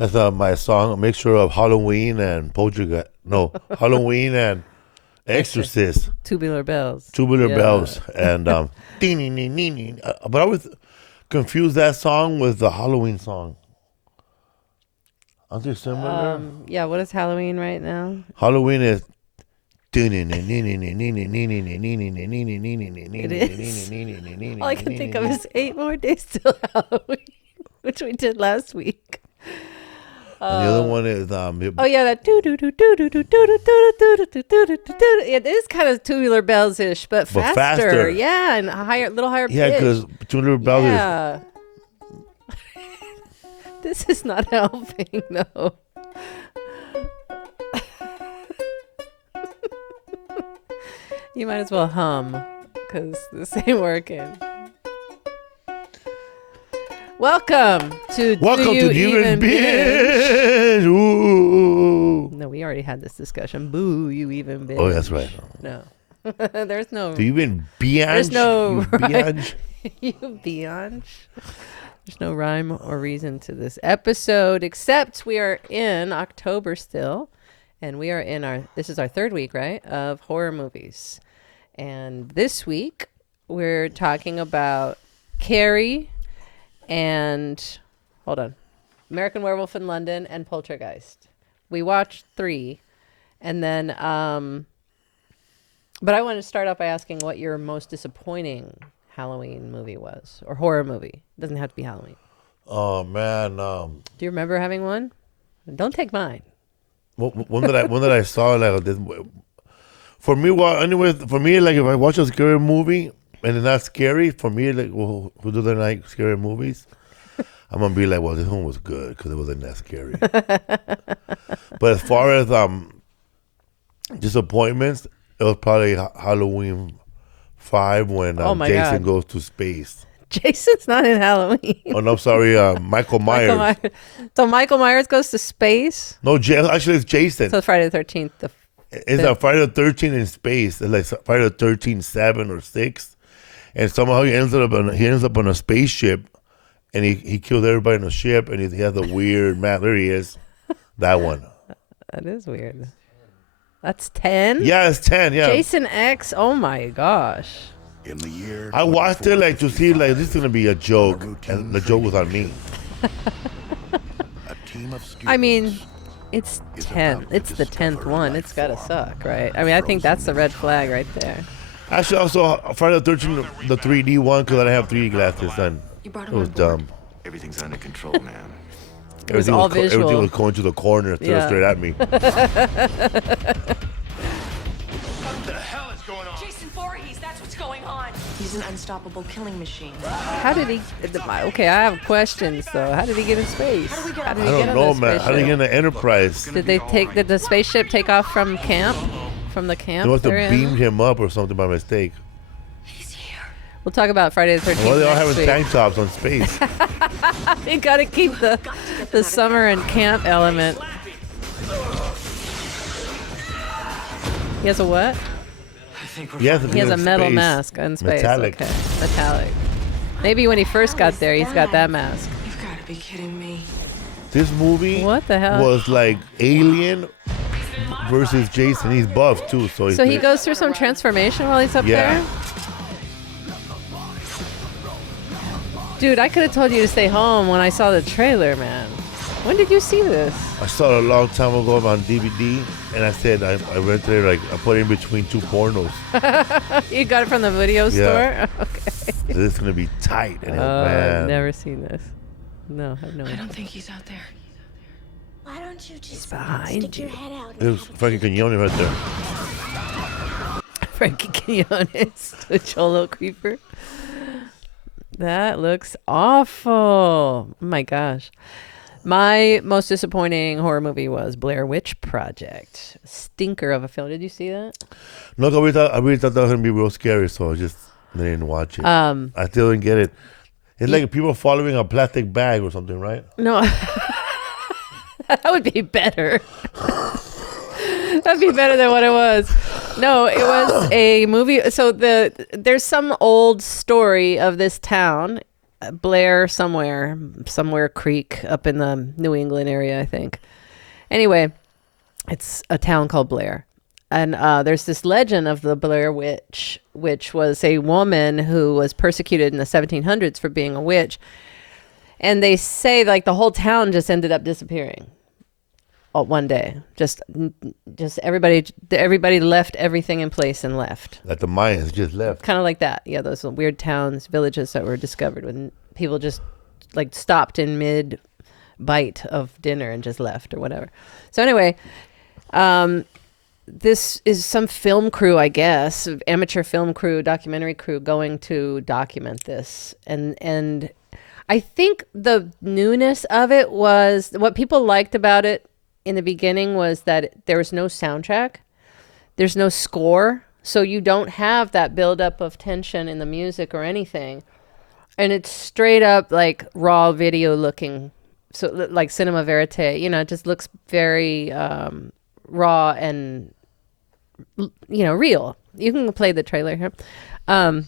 That's my song, a mixture of Halloween and Poltergeist. No, Halloween and Exorcist. Tubular Bells. Tubular Bells. And but I always confuse that song with the Halloween song. Aren't they similar? Yeah, what is Halloween right now? Halloween is... It is. All I can think of is 8 more days till Halloween, which we did last week. And the other one is oh yeah, that do do do do do do do do do do do. It is kind of Tubular Bells ish, but faster. Yeah, and a little higher pitch. Yeah, because Tubular Bells is. This is not helping though. You might as well hum, because this ain't working. Welcome to Do You Even Binge? Ooh. No, we already had this discussion. Boo, you even binge. Oh, that's right. No. There's no... Do you even binge? There's no... You binge? You binge? There's no rhyme or reason to this episode, except we are in October still. And we are in this is our 3rd week, right, of horror movies. And this week, we're talking about Carrie and, American Werewolf in London and Poltergeist. We watched 3. And then, but I want to start off by asking what your most disappointing Halloween movie was, or horror movie. It doesn't have to be Halloween. Oh, man. Do you remember having one? Don't take mine. One that I saw, like this, for me, like if I watch a scary movie and it's not scary, for me, like who do they like scary movies, I'm gonna be like, well, this one was good because it wasn't that scary. But as far as disappointments, it was probably Halloween 5 when Jason goes to space. Jason's not in Halloween. Oh, no, sorry. Michael Myers. So Michael Myers goes to space? No, actually it's Jason. So it's Friday the 13th. It's a Friday the 13th in space. It's like Friday the 13th, 7 or 6. And somehow he ends up on a spaceship and he kills everybody in the ship and he has a weird mask. There he is. That one. That is weird. That's 10? Yeah, it's 10, yeah. Jason X, oh my gosh. In the year I watched it like to see like this is gonna be a joke, and the joke was on me. A team of I mean, it's 10. It's the 10th one. It's gotta suck, right? I mean, I think that's the red flag right there. Actually, also Friday the 13th, the 3D one, because I didn't have 3D glasses, and it was dumb. Everything's under control, man. It was all visual. Everything was going to the corner, straight at me. What the hell is going on? Jason Voorhees, that's what's going on. He's an unstoppable killing machine. How did he... Okay, I have questions, though. How did he get in space? I don't know, man. How did he get in the Enterprise? Did the spaceship take off from camp? From the camp? They must have beamed him up or something by mistake. He's here. We'll talk about Friday the 13th. Well, they all having tank tops on space. You got to keep the summer and camp element. He has a what? He has a metal mask in space. Metallic. Okay. Metallic. Maybe when he first got there, he's got that mask. You've got to be kidding me. This movie what the hell? was like Alien versus Jason. He's buff too, so he goes through some transformation while he's up there? Dude, I could have told you to stay home when I saw the trailer, man. When did you see this? I saw it a long time ago on DVD, and I said I rented it, like I put it in between 2 pornos. You got it from the video store? Okay. This is gonna be tight. And I've never seen this. No, I have no idea. I don't think he's out there. Why don't you just behind stick your head out? It was Frankie Quinones right there. Frankie Quinones, the Cholo Creeper. That looks awful. Oh my gosh. My most disappointing horror movie was Blair Witch Project. Stinker of a film. Did you see that? No, I really thought that was going to be real scary, so I just didn't watch it. I still didn't get it. It's like people following a plastic bag or something, right? No. That would be better. That'd be better than what it was. No, it was a movie. So there's some old story of this town Blair somewhere Creek up in the New England area, I think. Anyway, it's a town called Blair. And there's this legend of the Blair Witch, which was a woman who was persecuted in the 1700s for being a witch. And they say like the whole town just ended up disappearing one day. Just everybody left everything in place and left. Like the Mayans just left. Kind of like that. Yeah, those weird towns, villages that were discovered when people just like stopped in mid bite of dinner and just left or whatever. So anyway, this is some film crew, I guess, amateur film crew, documentary crew going to document this. And I think the newness of it was what people liked about it in the beginning was that there was no soundtrack. There's no score. So you don't have that buildup of tension in the music or anything. And it's straight up like raw video looking. So like cinema verite, it just looks very raw and, real. You can play the trailer here. Home,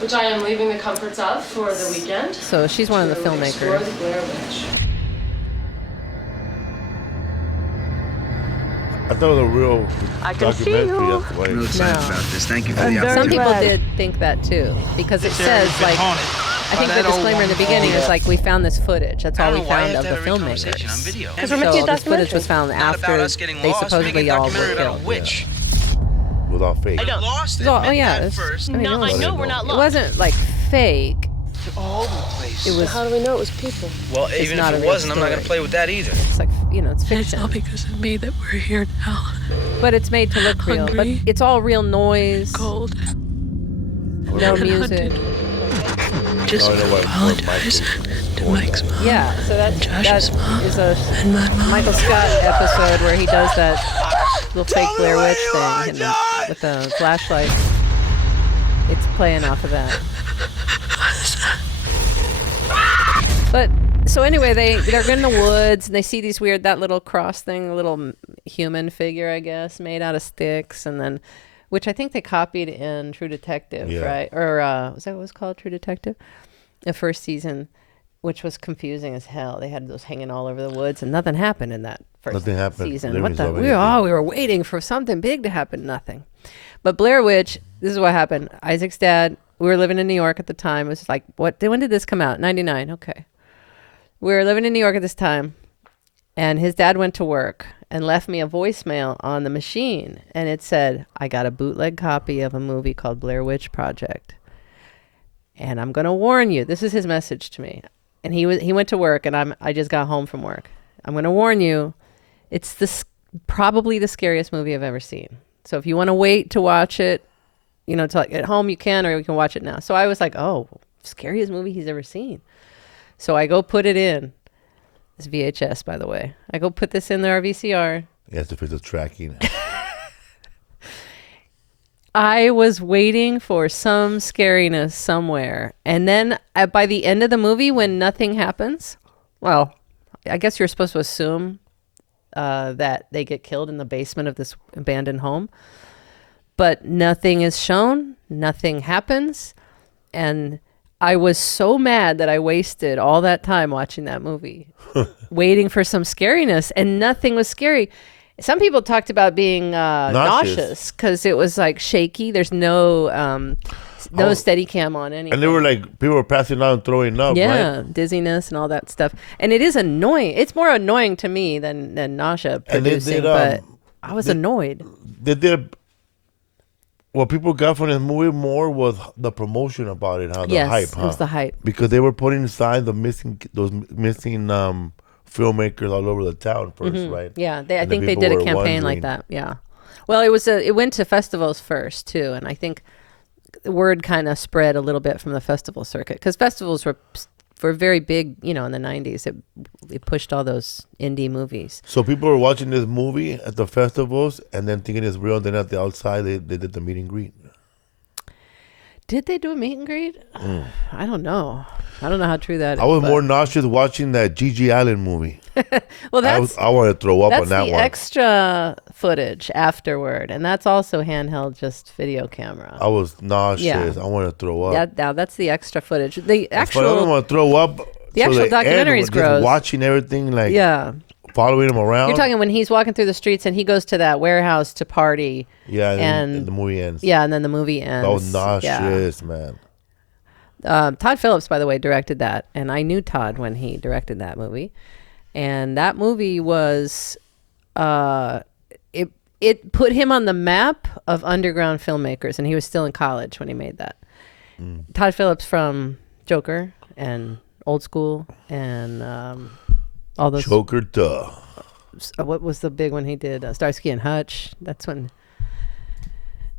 which I am leaving the comforts of for the weekend. So she's one of the filmmakers. Explore the Blair Witch. I thought it was a real documentary. That's why. I'm really excited about this. Thank you for the Some opportunity. people did think that too, because it says like, I think the disclaimer in the beginning is like, we found this footage. That's all we found of the filmmakers. Because So we're making a this footage documentary. was found after they supposedly all were killed. It was all fake. I know. Lost Oh yeah, No, I know we're not it lost. wasn't like fake. All over the place. It was. How do we know it was people? Well, It's even not if a it real wasn't, I'm not going to story. play with that either. It's like it's It's fiction, all because of me that we're here now. but it's made to look real. But Hungry. it's all real noise, Cold. no music. Just Oh, I know what apologize to Mike's mom. Yeah, so that Josh's mom is a and my mom. Michael Scott episode where he does that little fake Blair Witch thing with the flashlight. It's playing off of that. But so anyway, they're in the woods and they see these that little cross thing, a little human figure, I guess, made out of sticks, and then, which I think they copied in True Detective, Yeah. right? Or was that what it was called, True Detective? The first season, which was confusing as hell. They had those hanging all over the woods, and nothing happened in that first Nothing happened. season. They What didn't the? resolve We were waiting for something big to happen. Nothing. But Blair Witch, this is what happened. Isaac's dad. We were living in New York at the time. It was like, when did this come out? 99. Okay. We were living in New York at this time, and his dad went to work and left me a voicemail on the machine, and it said, I got a bootleg copy of a movie called Blair Witch Project, and I'm going to warn you. This is his message to me. And he went to work, and I just got home from work. I'm going to warn you, it's probably the scariest movie I've ever seen. So if you want to wait to watch it, at home you can, or you can watch it now. So I was like, oh, scariest movie he's ever seen. So I go put it in. It's VHS, by the way. I go put this in our VCR. You have to fix the tracking. I was waiting for some scariness somewhere. And then by the end of the movie, when nothing happens, well, I guess you're supposed to assume that they get killed in the basement of this abandoned home. But nothing is shown. Nothing happens. And I was so mad that I wasted all that time watching that movie, waiting for some scariness, and nothing was scary. Some people talked about being nauseous because it was like shaky. There's no steady cam on anything. And they were like, people were passing out and throwing up, yeah, right? dizziness and all that stuff. And it is annoying. It's more annoying to me than nausea producing, but I was annoyed. They did. What people got from this movie more was the promotion about it, the hype, huh? It was the hype. Because they were putting aside those missing filmmakers all over the town first, right? Yeah, I And think the they people did a were campaign like wondering. that. Yeah. Well, it went to festivals first too, and I think the word kind of spread a little bit from the festival circuit because festivals were very big, in the 90s. It pushed all those indie movies. So people were watching this movie at the festivals and then thinking it's real. And then at the outside, they did the meet and greet. Did they do a meet and greet? I don't know. I don't know how true that is. I was but- more nauseous watching that Gigi Allen movie. Well, I want to throw up on that that's the one. extra footage afterward, and that's also handheld, just video camera. I was nauseous. Yeah. I want to throw up. Now that's the extra footage. The I don't actual, want to throw up. the actual end, documentary is just gross. watching everything, like Yeah, following him around. you're talking when he's walking through the streets and he goes to that warehouse to party. Yeah, and and the movie ends. Yeah, and then the movie ends. That was Yeah. nauseous, man. Todd Phillips, by the way, directed that, and I knew Todd when he directed that movie. And that movie was, it put him on the map of underground filmmakers, and he was still in college when he made that. Todd Phillips from Joker and Old School and all those. Joker, duh. What was the big one he did? Starsky and Hutch. That's when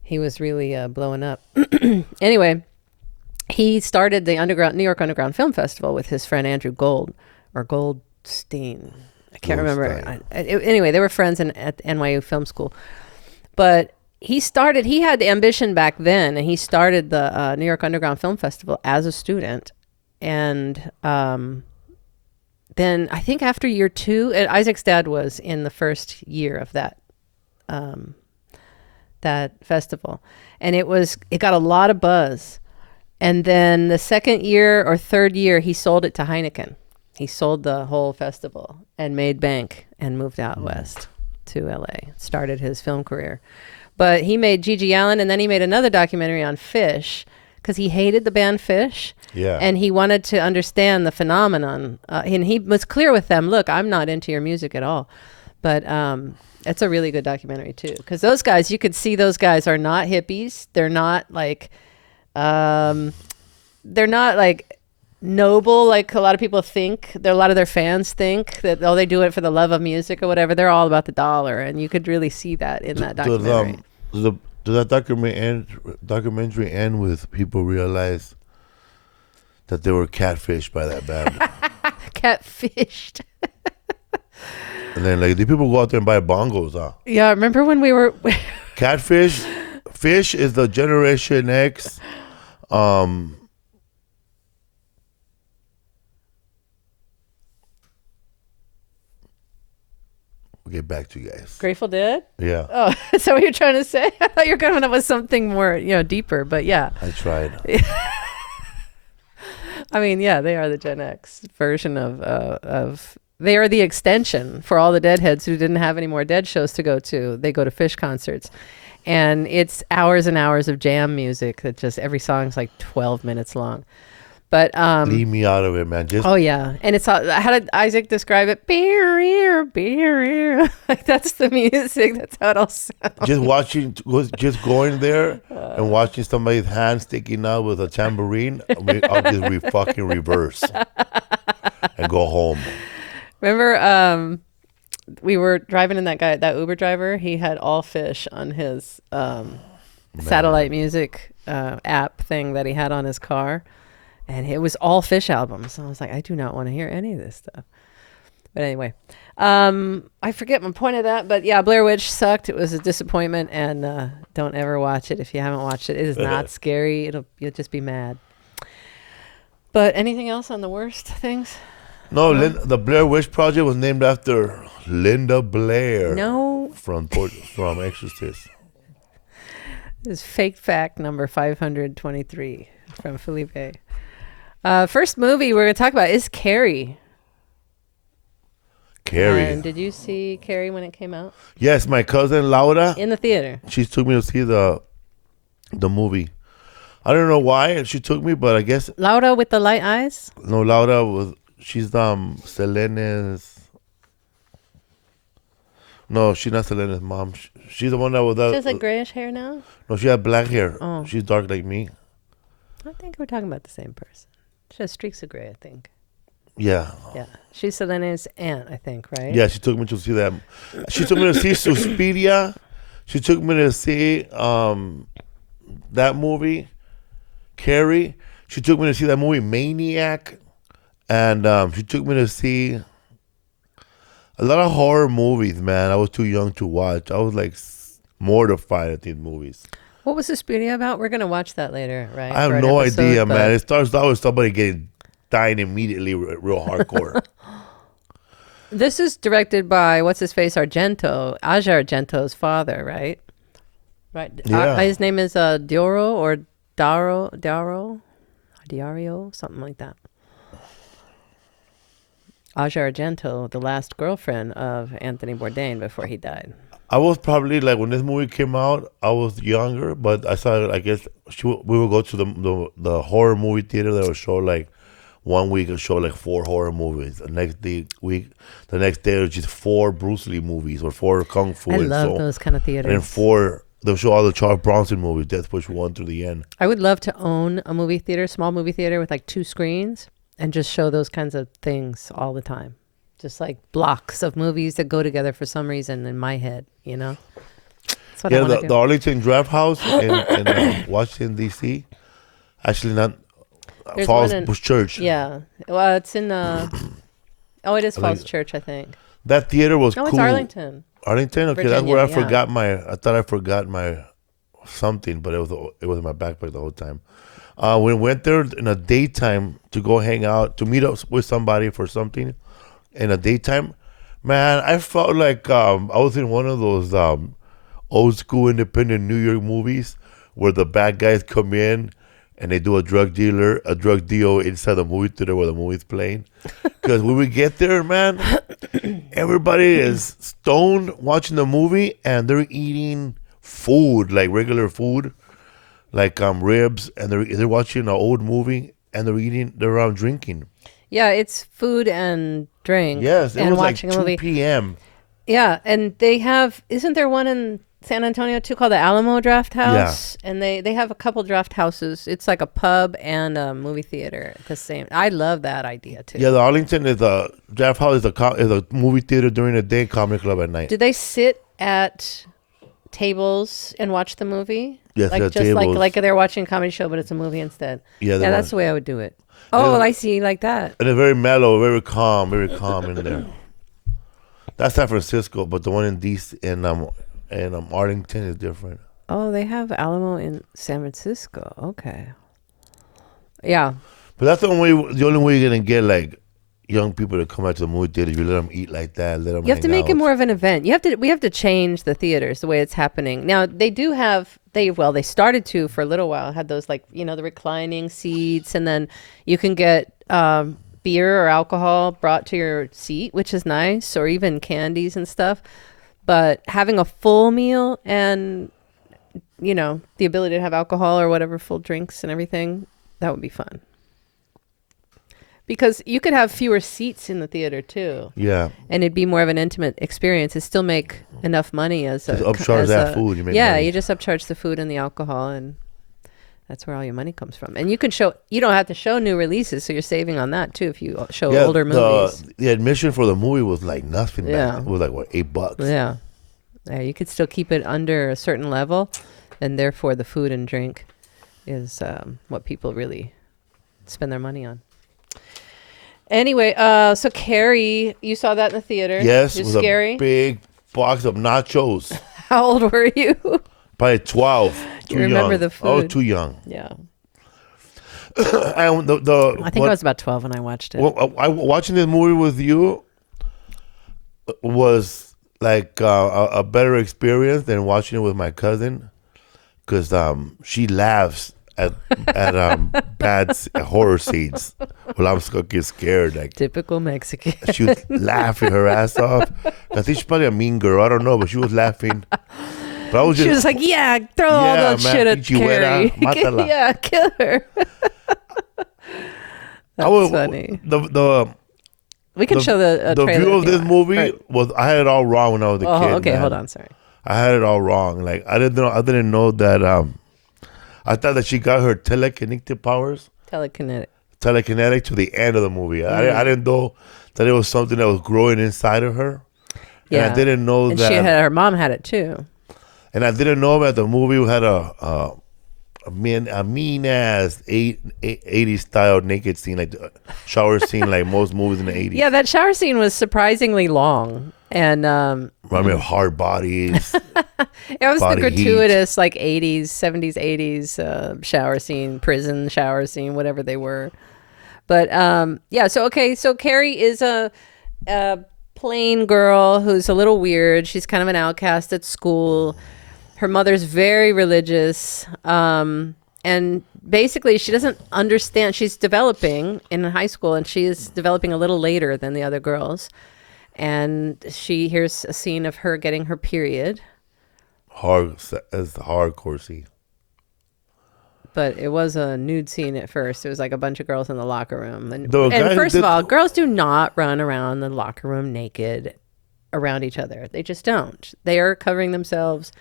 he was really blowing up. Anyway, he started the New York Underground Film Festival with his friend Andrew Goldstein. I can't remember. Anyway, they were friends at NYU Film School. But he had the ambition back then, and he started the New York Underground Film Festival as a student. And then I think after year 2, Isaac's dad was in the first year of that festival. And it got a lot of buzz. And then the second year or third year, he sold it to Heineken. He sold the whole festival and made bank and moved out west to LA. Started his film career. But he made Gigi Allen, and then he made another documentary on Fish because he hated the band Fish. Yeah. And he wanted to understand the phenomenon. And he was clear with them, look, I'm not into your music at all. But it's a really good documentary, too. Because those guys, you could see those guys are not hippies. They're not like... they're not like noble like a lot of people think. A lot of their fans think that they do it for the love of music or whatever. They're all about the dollar, and you could really see that in that documentary. Does that documentary end with people realize that they were catfished by that band? Catfished. And then like the people go out there and buy bongos, huh? Yeah, remember when we were Catfish? Fish is the Generation X. We'll get back to you guys. Grateful Dead? Yeah. Oh, is that what you're trying to say? I thought you were coming up with something more, deeper, but yeah. I tried. I mean, yeah, they are the Gen X version of they are the extension for all the Deadheads who didn't have any more Dead shows to go to. They go to Fish concerts. And it's hours and hours of jam music that just every song's like 12 minutes long. But leave me out of it, man. Oh yeah, and it's how did Isaac describe it? Beer, like that's the music. That's how it all sounds. Just going there and watching somebody's hand sticking out with a tambourine. I'll just fucking reverse and go home. Remember, we were driving in that Uber driver. He had all Fish on his satellite music app thing that he had on his car. And it was all Fish albums. And I was like, I do not want to hear any of this stuff. But anyway, I forget my point of that. But yeah, Blair Witch sucked. It was a disappointment. And don't ever watch it if you haven't watched it. It is not scary. You'll just be mad. But anything else on the worst things? No, the Blair Witch Project was named after Linda Blair. No. From Exorcist. This is fake fact number 523 from Felipe. First movie we're going to talk about is Carrie. Carrie. And did you see Carrie when it came out? Yes, my cousin Laura. In the theater. She took me to see the movie. I don't know why she took me, but I guess... Laura with the light eyes? No, Laura she's Selena's... No, she's not Selena's mom. She's the one that was... She has like grayish hair now? No, she had black hair. Oh. She's dark like me. I think we're talking about the same person. She has streaks of gray, I think. Yeah. Yeah. She's Selena's aunt, I think, right? Yeah, she took me to see that. She took me to see Suspiria. She took me to see that movie, Carrie. She took me to see that movie, Maniac. And she took me to see a lot of horror movies, man. I was too young to watch. I was like mortified at these movies. What was Suspiria about? We're gonna watch that later, right? I have For an no episode, idea, but- man. It starts out with somebody dying immediately, real hardcore. This is directed by what's his face Asia Argento's father, right? Right. Yeah. His name is Dioro or Diario, something like that. Asia Argento, the last girlfriend of Anthony Bourdain before he died. I was probably like when this movie came out, I was younger, but I saw it. I guess we would go to the horror movie theater that would show like 1 week and show like 4 horror movies. The next day was just 4 Bruce Lee movies or 4 kung fu. I love those kind of theaters. And then 4, they'll show all the Charles Bronson movies. Death Wish 1 through the end. I would love to own a movie theater, small movie theater with like 2 screens, and just show those kinds of things all the time. Just like blocks of movies that go together for some reason in my head, you know? That's what I want to do. The Arlington Draft House in Washington, D.C. Actually, not There's Falls one in- Church. Yeah. Well, it's in it is Falls Church, I think. That theater was No, cool. it's Arlington. Arlington? Okay, that's Virginia, where I yeah. forgot I thought I forgot my something, but it was in my backpack the whole time. We went there in the daytime to go hang out, to meet up with somebody for something in the daytime. Man, I felt like I was in one of those old school independent New York movies where the bad guys come in and they do a drug deal inside the movie theater where the movie's playing. Because when we get there, man, everybody is stoned watching the movie and they're eating food, like regular food, like ribs, and they're watching an old movie and they're drinking. Yeah, it's food and drink. Yes, it and was like watching 2 a movie. p.m. Yeah, and isn't there one in San Antonio too called the Alamo Draft House? Yeah. And they have a couple draft houses. It's like a pub and a movie theater at the same. I love that idea too. Yeah, the Arlington is a draft house is a movie theater during the day, comedy club at night. Do they sit at tables and watch the movie? Yes, like at just tables. like they're watching a comedy show, but it's a movie instead. Yeah, that's the way I would do it. Oh, I see, like that. And it's very mellow, very calm in there. That's San Francisco, but the one in DC in Arlington is different. Oh, they have Alamo in San Francisco. Okay. Yeah. But that's the only way you're gonna get like young people to come out to the movie theater. You let them eat like that. Let them. You have to hang make out. it more of an event. We have to change the theaters the way it's happening now. They do have they started to for a little while had those like the reclining seats, and then you can get beer or alcohol brought to your seat, which is nice, or even candies and stuff. But having a full meal and the ability to have alcohol or whatever, full drinks and everything, that would be fun. Because you could have fewer seats in the theater too. Yeah. And it'd be more of an intimate experience. It still make enough money as just upcharge that food. You make money. You just upcharge the food and the alcohol, and that's where all your money comes from. And you don't have to show new releases, so you're saving on that too if you show older movies. The admission for the movie was like nothing. Yeah. Back. It was like what, $8? Yeah. You could still keep it under a certain level, and therefore the food and drink is what people really spend their money on. Anyway, so Carrie, you saw that in the theater. Yes, it was scary. A big box of nachos. How old were you? Probably 12. Do you remember young. the food? I was too young. Yeah. And I think I was about 12 when I watched it. Watching this movie with you was like a better experience than watching it with my cousin, because she laughs at bad horror scenes. Well, I'm fucking scared. Like typical Mexican. She was laughing her ass off. I think she's probably a mean girl. I don't know, but she was laughing. But I was she was like, "Yeah, throw all that shit at Carrie. Yeah, kill her." That's funny. We can show the trailer view of this movie was I had it all wrong when I was a kid. Okay, man. hold on, sorry. I had it all wrong. Like I didn't know that. I thought that she got her telekinetic powers. Telekinetic to the end of the movie. I didn't know that it was something that was growing inside of her. Yeah, and I didn't know that. Her mom had it too. And I didn't know that the movie had a a mean ass 80s style naked scene, like the shower scene, like most movies in the 80s. Yeah, that shower scene was surprisingly long. And remind me of Hard Bodies. it was the Body gratuitous like 80s, 70s, 80s shower scene, prison shower scene, whatever they were. But yeah, so Carrie is a plain girl who's a little weird. She's kind of an outcast at school. Her mother's very religious. And basically she doesn't understand. She's developing in high school, and she is developing a little later than the other girls. And she hears a scene of her getting her period. Hardcore scene. But it was a nude scene at first. It was like a bunch of girls in the locker room. And guy first of all, girls do not run around the locker room naked around each other. They just don't. They are covering themselves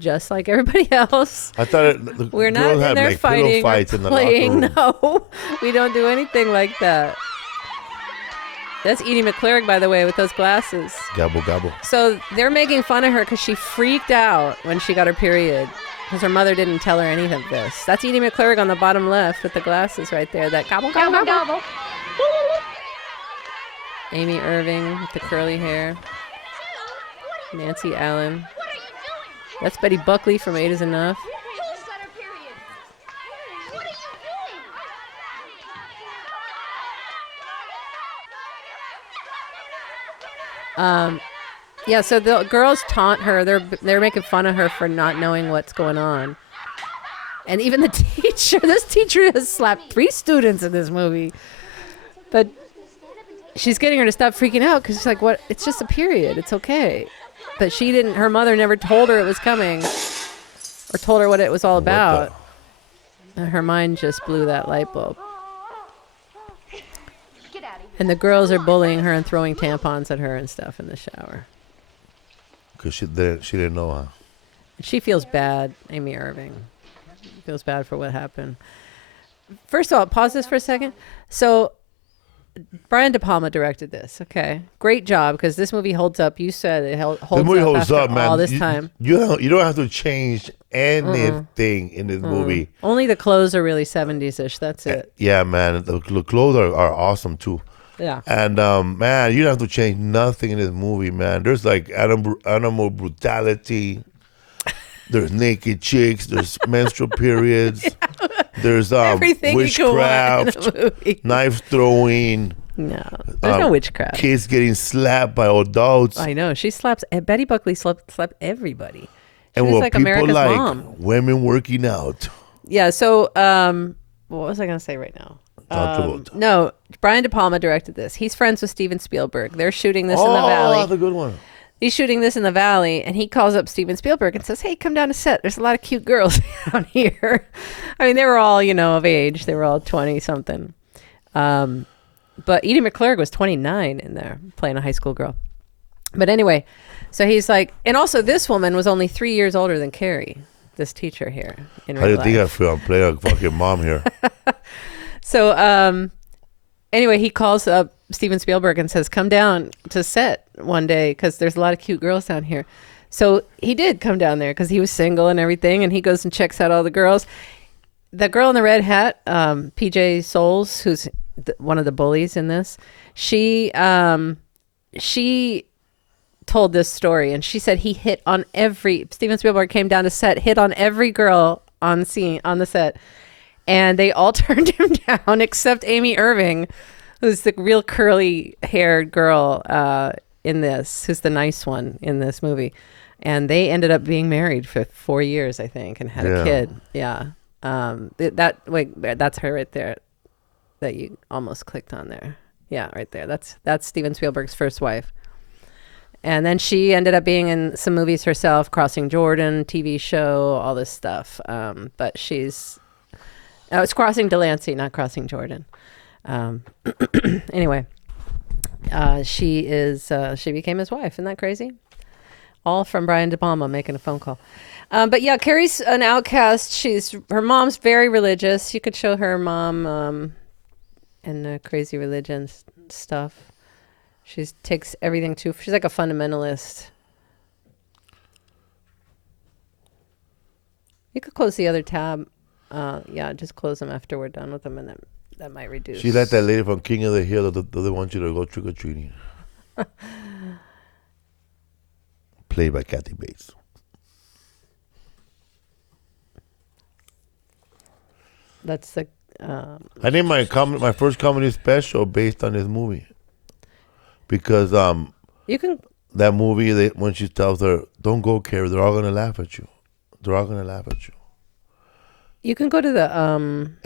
just like everybody else. I thought we're not in there like fighting fights or in the playing. locker room. No, we don't do anything like that. That's Edie McClurg, by the way, with those glasses. Gobble, gobble. So they're making fun of her because she freaked out when she got her period because her mother didn't tell her any of this. That's Edie McClurg on the bottom left with the glasses right there. That gobble, gobble, gobble. Amy Irving with the curly hair. Nancy Allen. That's Betty Buckley from 8 is Enough. Yeah, so the girls taunt her. They're making fun of her for not knowing what's going on. And even the teacher, this teacher has slapped 3 students in this movie. But she's getting her to stop freaking out because she's like, "What? It's just a period. It's okay." But her mother never told her it was coming or told her what it was all about. And her mind just blew that light bulb. And the girls are bullying her and throwing tampons at her and stuff in the shower. Because she didn't know, huh? She feels bad, Amy Irving. Feels bad for what happened. First of all, pause this for a second. So, Brian De Palma directed this. Okay. Great job, because this movie holds up. You said it holds up after man. All this time. You don't have to change anything in this movie. Only the clothes are really 70s-ish. That's it. Yeah, man. The clothes are awesome, too. Yeah. And, man, you don't have to change nothing in this movie, man. There's, like, animal brutality. There's naked chicks. There's menstrual periods. There's witchcraft, knife throwing. No, there's no witchcraft. Kids getting slapped by adults. I know. She slaps. Betty Buckley slapped everybody. She and was what like people America's like, mom. women working out. Yeah. So, what was I going to say right now? No, Brian De Palma directed this. He's friends with Steven Spielberg. They're shooting this in the valley. Oh, that's a good one. He's shooting this in the valley, and he calls up Steven Spielberg and says, "Hey, come down to set. There's a lot of cute girls down here." I mean, they were all, of age. They were all 20-something. But Edie McClurg was 29 in there, playing a high school girl. But anyway, so he's like, and also this woman was only 3 years older than Carrie, this teacher here in real life. How do you think I feel? I'm playing a fucking mom here. So, anyway, he calls up Steven Spielberg and says, "Come down to set one day because there's a lot of cute girls down here." So he did come down there because he was single and everything, and he goes and checks out all the girls. The girl in the red hat, PJ Souls, who's one of the bullies in this, she told this story, and she said he hit on Steven Spielberg came down to set, hit on every girl on the set, and they all turned him down except Amy Irving, who's the real curly-haired girl in this, who's the nice one in this movie. And they ended up being married for 4 years, I think, and had a kid. Yeah. That's her right there that you almost clicked on there. Yeah, right there. That's Steven Spielberg's first wife. And then she ended up being in some movies herself, Crossing Jordan, TV show, all this stuff. But it's Crossing Delancey, not Crossing Jordan. Anyway, she became his wife. Isn't that crazy? All from Brian De Palma making a phone call. But yeah, Carrie's an outcast. Her mom's very religious. You could show her mom and the crazy religion stuff. She takes everything she's like a fundamentalist. You could close the other tab. Yeah, just close them after we're done with them, and that might reduce. She like that lady from King of the Hill that doesn't want you to go trick or treating. Played by Kathy Bates. That's the. I named my first comedy special based on this movie because You can. that movie when she tells her, "Don't go, Carrie. They're all gonna laugh at you. They're all gonna laugh at you." You can go to the. And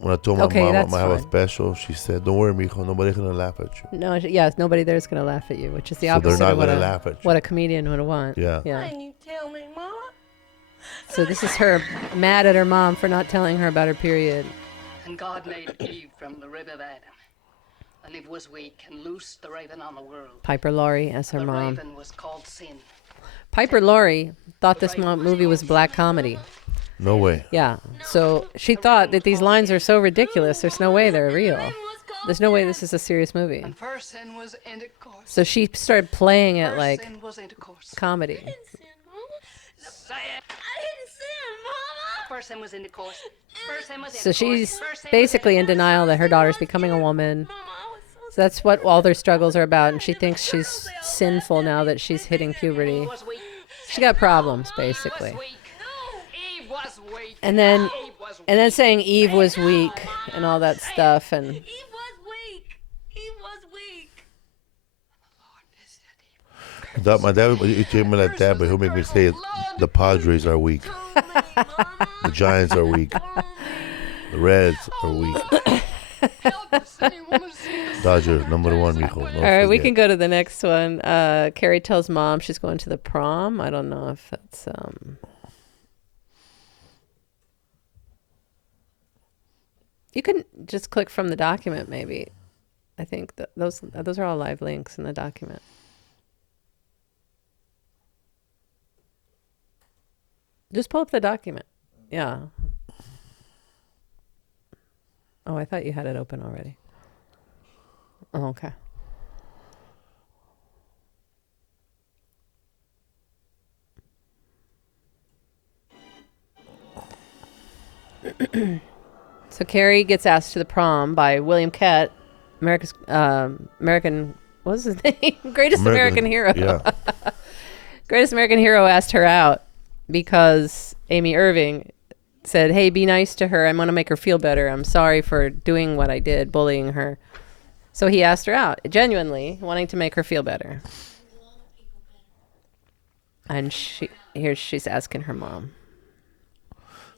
when I told my mom I that's might have a fine. special, she said, "Don't worry, mijo. Nobody's gonna laugh at you." No, yes, nobody there is going to laugh at you, which is the So they're opposite not of what gonna a, laugh at you. what a comedian would want. Yeah. Yeah. you tell me, Mama? So this is her mad at her mom for not telling her about her period. And God made Eve from the rib of Adam. And Eve was weak and loosed the raven on the world. Piper Laurie as her The mom. raven was called sin. Piper Laurie thought this movie was black comedy. No way. Yeah. So she thought that these lines are so ridiculous. There's no way they're real. There's no way this is a serious movie. And first sin was intercourse. So she started playing it First like sin was intercourse. comedy. Say it. First sin was intercourse. First sin was So intercourse. she's First sin was basically in intercourse. denial that her daughter's becoming a woman. So that's what all their struggles are about. And she thinks she's sinful now that she's hitting puberty. Eve was weak. She got problems, basically. Eve was weak. Eve was weak. And then Eve was weak. and then saying Eve was weak and all that stuff. And He was weak. He was weak. My dad, he treated me like that, but he'll make me say the Padres are weak. The Giants are weak. The Reds are weak. Dodgers, #1, mijo. all right, we can go to the next one. Carrie tells mom she's going to the prom. I don't know if that's You can just click from the document, maybe. I think that those are all live links in the document. Just pull up the document. Yeah. Oh, I thought you had it open already. Oh, okay. So Carrie gets asked to the prom by William Kett, America's American. What was his name? Greatest American hero. Yeah. Greatest American hero asked her out because Amy Irving said, "Hey, be nice to her. I want to make her feel better. I'm sorry for doing what I did, bullying her." So he asked her out, genuinely wanting to make her feel better. And she's asking her mom.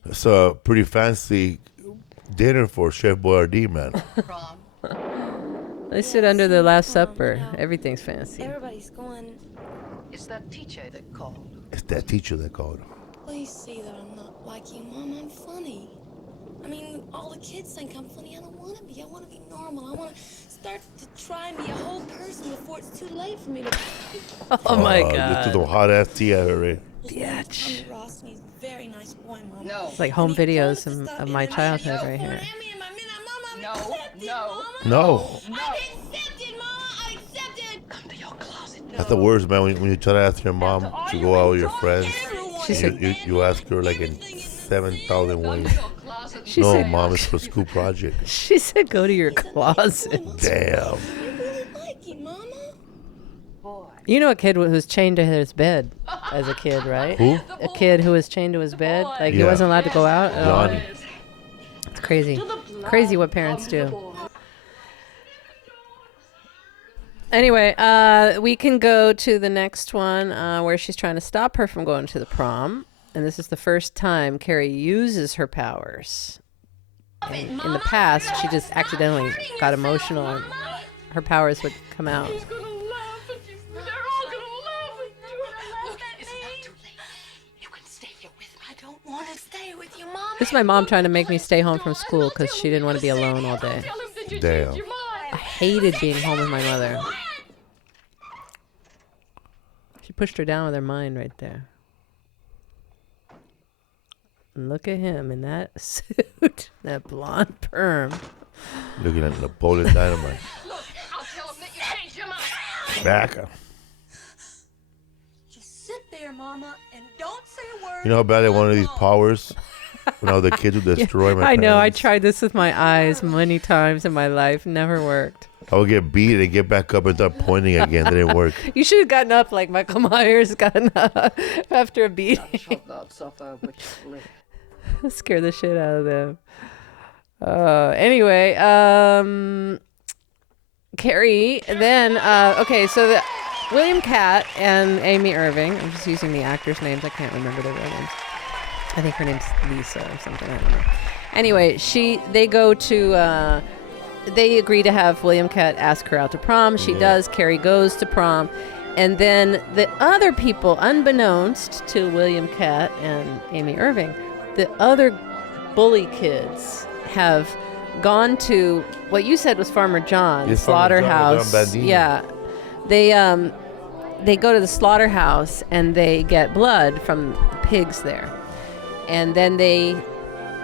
It's a pretty fancy dinner for Chef Boyardee, man. They sit under the Last Supper. Everything's fancy. Everybody's going. It's that teacher that called. It's that teacher that called. Please see that I'm not like you, Mom. I'm funny. I mean, all the kids think I'm funny. I don't want to be. I want to be normal. I want to start to try and be a whole person before it's too late for me to. Oh my This is God. the hot ass tea I heard, right? Bitch. Tommy Ross, and he's a very nice boy, Mom. No. It's like home And he told us videos to of stop my being childhood nice. right here. And me and my midnight Mama, I'm No, accepted, no. Mama. No. I'm accepted, Mama. I'm accepted. Come to your closet. That's the worst, man. When you try to ask your mom to go out with your friends, She said, you ask her like in 7,000 ways. she No, said, Mom, it's for school project. she said, go to your closet. Damn. I really like you, Mama. You know a kid who's chained to his bed as a kid, right? Who? A kid who was chained to his bed. Like he Yeah. wasn't allowed to go out at all. Johnny. It's crazy. Crazy what parents do. Anyway, we can go to the next one where she's trying to stop her from going to the prom. And this is the first time Carrie uses her powers. And in the past, she just accidentally got emotional and her powers would come out. She's gonna laugh at you. They're all gonna laugh at you. Look, it's not too late. You can stay here with me. I don't want to stay with you, Mama. This is my mom trying to make me stay home from school because she didn't want to be alone all day. Tell him that you Damn. changed your mind. I hated being home with my mother. She pushed her down with her mind right there. And look at him in that suit, that blonde perm. Looking at Napoleon Dynamite. Look, I'll tell him that you changed your mind. Back. Just sit there, Mama, and don't say a word. You know how bad I wanted these powers? When all the kids would destroy my I know. I parents. tried this with my eyes many times in my life. Never worked. I would get beat and get back up and start pointing again. That didn't work. You should have gotten up like Michael Myers gotten up after a beating. Shall not suffer wickedly. Scare the shit out of them. Anyway, Carrie, then, okay, so William Catt and Amy Irving, I'm just using the actors' names, I can't remember their real names. I think her name's Lisa or something, I don't know. Anyway, they go to, they agree to have William Catt ask her out to prom. She does. Carrie goes to prom. And then the other people, unbeknownst to William Catt and Amy Irving, the other bully kids have gone to what you said was Farmer John's slaughterhouse. Yeah. They go to the slaughterhouse and they get blood from pigs there. And then they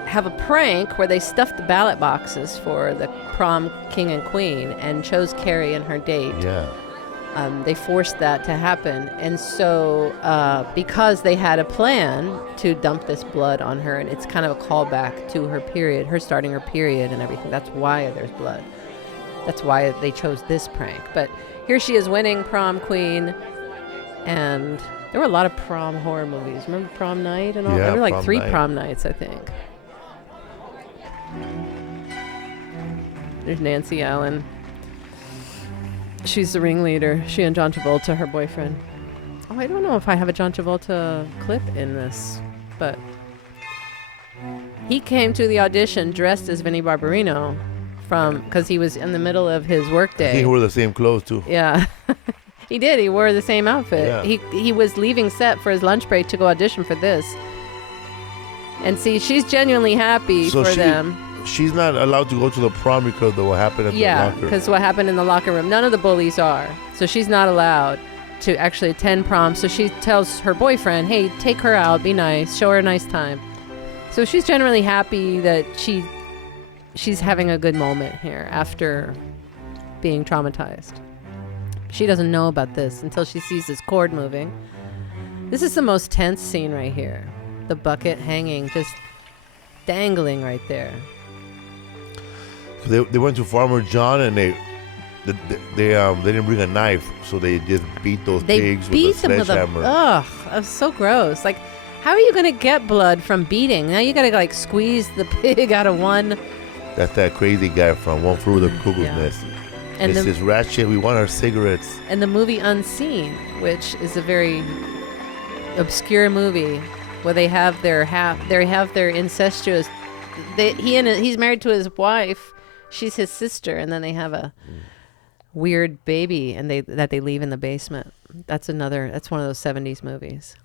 have a prank where they stuff the ballot boxes for the prom king and queen and chose Carrie and her date. Yeah. They forced that to happen. And so because they had a plan to dump this blood on her, and it's kind of a callback to her period, her starting her period and everything. That's why there's blood. That's why they chose this prank. But here she is winning prom queen. And there were a lot of prom horror movies. Remember Prom Night and all? Yeah, there were like Prom 3 Night. prom nights, I think. There's Nancy Allen. She's the ringleader. She and John Travolta, her boyfriend. Oh, I don't know if I have a John Travolta clip in this, but he came to the audition dressed as Vinnie Barbarino because he was in the middle of his workday. He wore the same clothes too. Yeah. He did. He wore the same outfit. Yeah. He was leaving set for his lunch break to go audition for this. And see, she's genuinely happy for them. She's not allowed to go to the prom because of what happened at the locker. Yeah, because what happened in the locker room. None of the bullies are. So she's not allowed to actually attend prom. So she tells her boyfriend, hey, take her out, be nice, show her a nice time. So she's generally happy that she's having a good moment here after being traumatized. She doesn't know about this until she sees this cord moving. This is the most tense scene right here. The bucket hanging, just dangling right there. So they went to Farmer John and they didn't bring a knife, so they just beat those pigs with a sledgehammer. Ugh, that's so gross. Like, how are you gonna get blood from beating? Now you gotta like squeeze the pig out of one. That's that crazy guy from One Flew Over the Cuckoo's Nest. And this ratchet. We want our cigarettes. And the movie Unseen, which is a very obscure movie, where they have their incestuous. He's married to his wife. She's his sister, and then they have a weird baby, and that they leave in the basement. That's one of those 70s movies.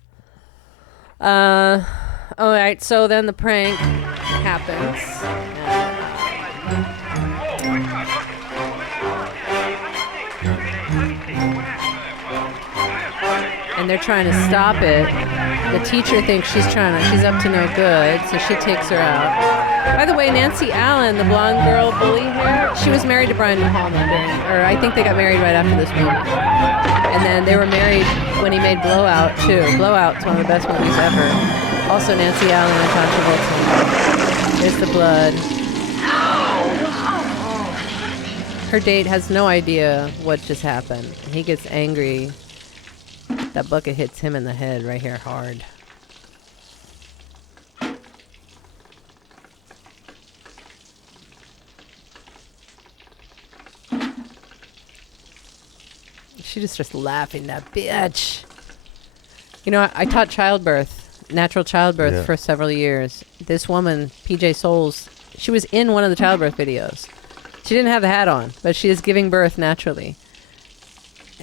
All right, so then the prank happens. And they're trying to stop it. The teacher thinks she's up to no good, so she takes her out. By the way, Nancy Allen, the blonde girl bully here, she was married to Brian Palma or I think they got married right after this movie. And then they were married when he made Blowout too. Blowout's one of the best movies ever. Also Nancy Allen and John Travolta. There's the blood. Her date has no idea what just happened. He gets angry. That bucket hits him in the head right here hard. She just starts laughing, that bitch. You know, I taught natural childbirth for several years. This woman, PJ Souls, she was in one of the childbirth videos. She didn't have the hat on, but she is giving birth naturally.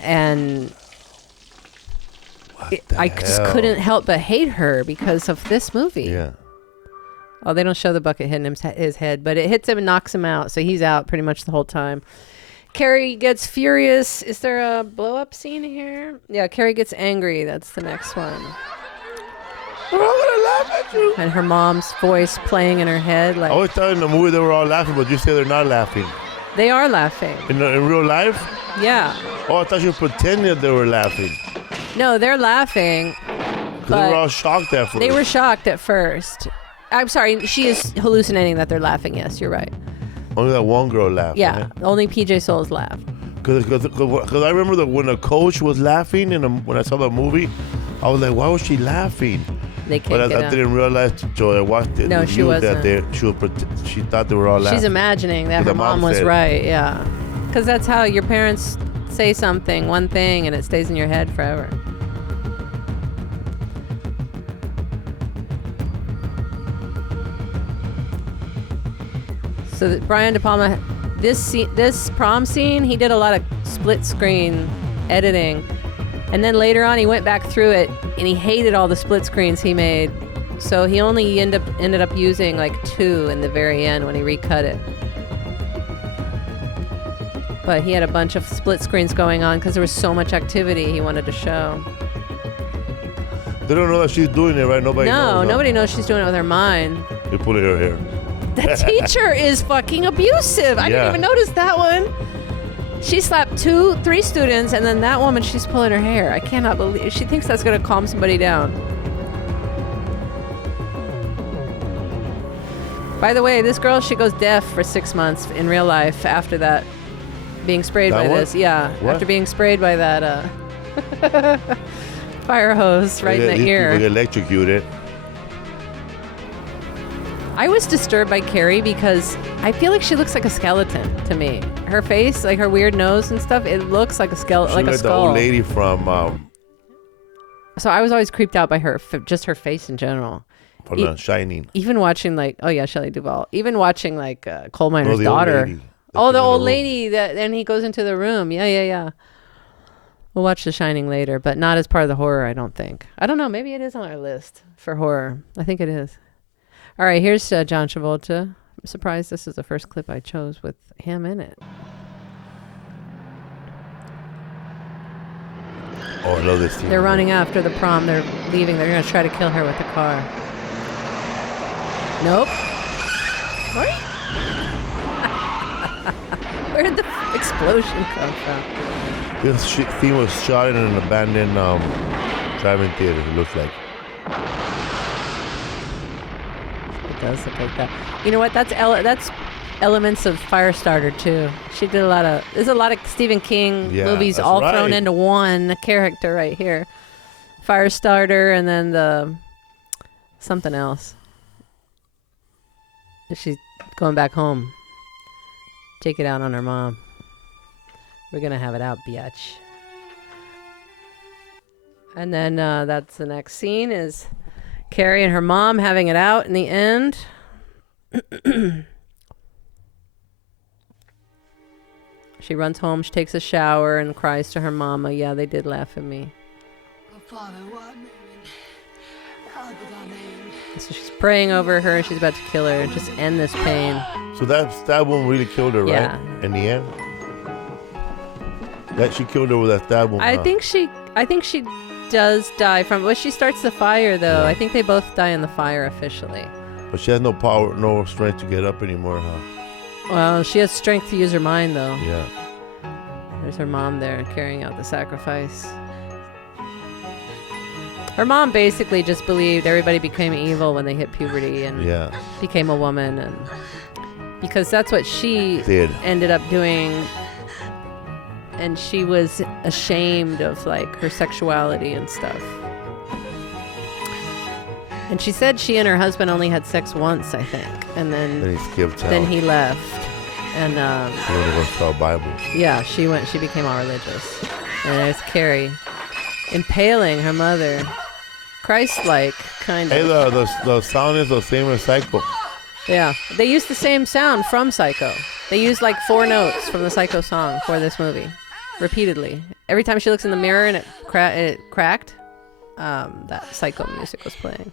And I just couldn't help but hate her because of this movie. Yeah. Oh, they don't show the bucket hitting his head, but it hits him and knocks him out, so he's out pretty much the whole time. Carrie gets furious. Is there a blow-up scene here? Yeah, Carrie gets angry. That's the next one. We're all gonna laugh at you. And her mom's voice playing in her head. Like, I always thought in the movie they were all laughing, but you say they're not laughing. They are laughing. In real life? Yeah. Oh, I thought you were pretending that they were laughing. No, they're laughing. Because they were all shocked at first. They were shocked at first. I'm sorry. She is hallucinating that they're laughing. Yes, you're right. Only that one girl laughed. Yeah, Right? only PJ Souls laughed. Because I remember that when the coach was laughing when I saw the movie, I was like, why was she laughing? They can't But get I out. didn't realize until I watched it. No, she wasn't. She thought they were all laughing. She's imagining that But her the mom was said- right. Yeah, because that's how your parents say something, one thing, and it stays in your head forever. So that Brian De Palma, this prom scene, he did a lot of split screen editing. And then later on, he went back through it, and he hated all the split screens he made. So he only ended up using like 2 in the very end when he recut it. But he had a bunch of split screens going on because there was so much activity he wanted to show. They don't know that she's doing it, right? Nobody knows. No, nobody knows she's doing it with her mind. They put it in her hair. The teacher is fucking abusive. I didn't Yeah. even notice that one. She slapped 3 students, and then that woman, she's pulling her hair. I cannot believe she thinks that's going to calm somebody down. By the way, this girl, she goes deaf for 6 months in real life after that, being sprayed That by one? this. Yeah, What? after being sprayed by that fire hose right in the These ear. people get electrocuted. I was disturbed by Carrie because I feel like she looks like a skeleton to me. Her face, like her weird nose and stuff, it looks like a skeleton, like a the skull. old lady from So I was always creeped out by her, just her face in general. The Shining. Even watching like, oh yeah, Shelley Duvall. Even watching like Coal Miner's the old daughter. lady Oh, the in old room. lady that, and he goes into the room. Yeah. We'll watch The Shining later, but not as part of the horror, I don't think. I don't know. Maybe it is on our list for horror. I think it is. All right, here's John Travolta. I'm surprised this is the first clip I chose with him in it. Oh, I love this scene. They're running after the prom. They're leaving. They're going to try to kill her with the car. Nope. What? Where did the explosion come from? This scene was shot in an abandoned driving theater, it looks like. It does look like that. You know what? That's elements of Firestarter too. She did there's a lot of Stephen King movies that's all right. thrown into one character right here. Firestarter, and then something else. She's going back home. Take it out on her mom. We're gonna have it out, biatch. And then that's the next scene is Carrie and her mom having it out in the end. She runs home, she takes a shower and cries to her mama. Yeah, they did laugh at me. So she's praying over her. She's about to kill her. Just end this pain. So that one really killed her, Yeah. right? In the end? That she killed her with that stab wound. I think she does die from. Well, she starts the fire though. Yeah. I think they both die in the fire officially. But she has no power, no strength to get up anymore, huh? Well, she has strength to use her mind though. Yeah. There's her mom there carrying out the sacrifice. Her mom basically just believed everybody became evil when they hit puberty and became a woman, and because that's what she ended up doing. And she was ashamed of like her sexuality and stuff. And she said she and her husband only had sex once, I think, and then he skipped out. Then he left, and She only went to a Bible. yeah, she became all religious. And there's Carrie impaling her mother, Christ-like kind of. Hey, the sound is the same as Psycho. Yeah, they used the same sound from Psycho. They used like 4 notes from the Psycho song for this movie, repeatedly. Every time she looks in the mirror and it cracked, that Psycho music was playing.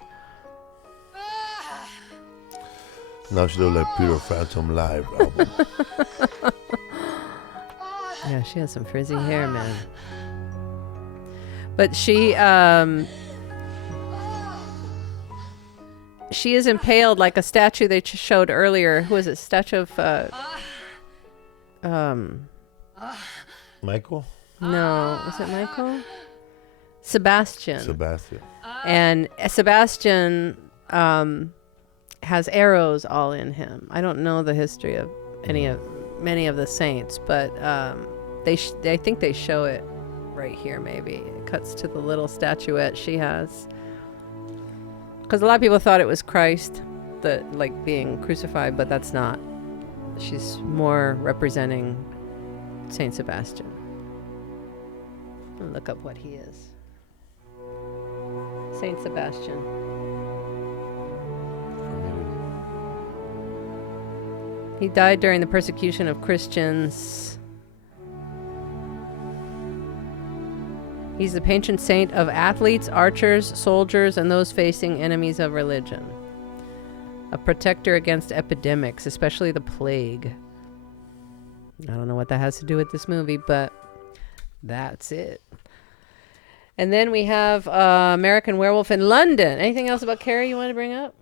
Now she looks like Peter Phantom live album. Yeah, she has some frizzy hair, man. But she is impaled like a statue they showed earlier. Who is it? Statue of Michael? No, was it Michael? Sebastian. Sebastian. And Sebastian has arrows all in him. I don't know the history of many of the saints, but I think they show it right here. Maybe it cuts to the little statuette she has, because a lot of people thought it was Christ, that like being crucified, but that's not. She's more representing Saint Sebastian. I'll look up what he is. Saint Sebastian. He died during the persecution of Christians. He's the patron saint of athletes, archers, soldiers, and those facing enemies of religion. A protector against epidemics, especially the plague. I don't know what that has to do with this movie, but that's it. And then we have American Werewolf in London. Anything else about Carrie you want to bring up?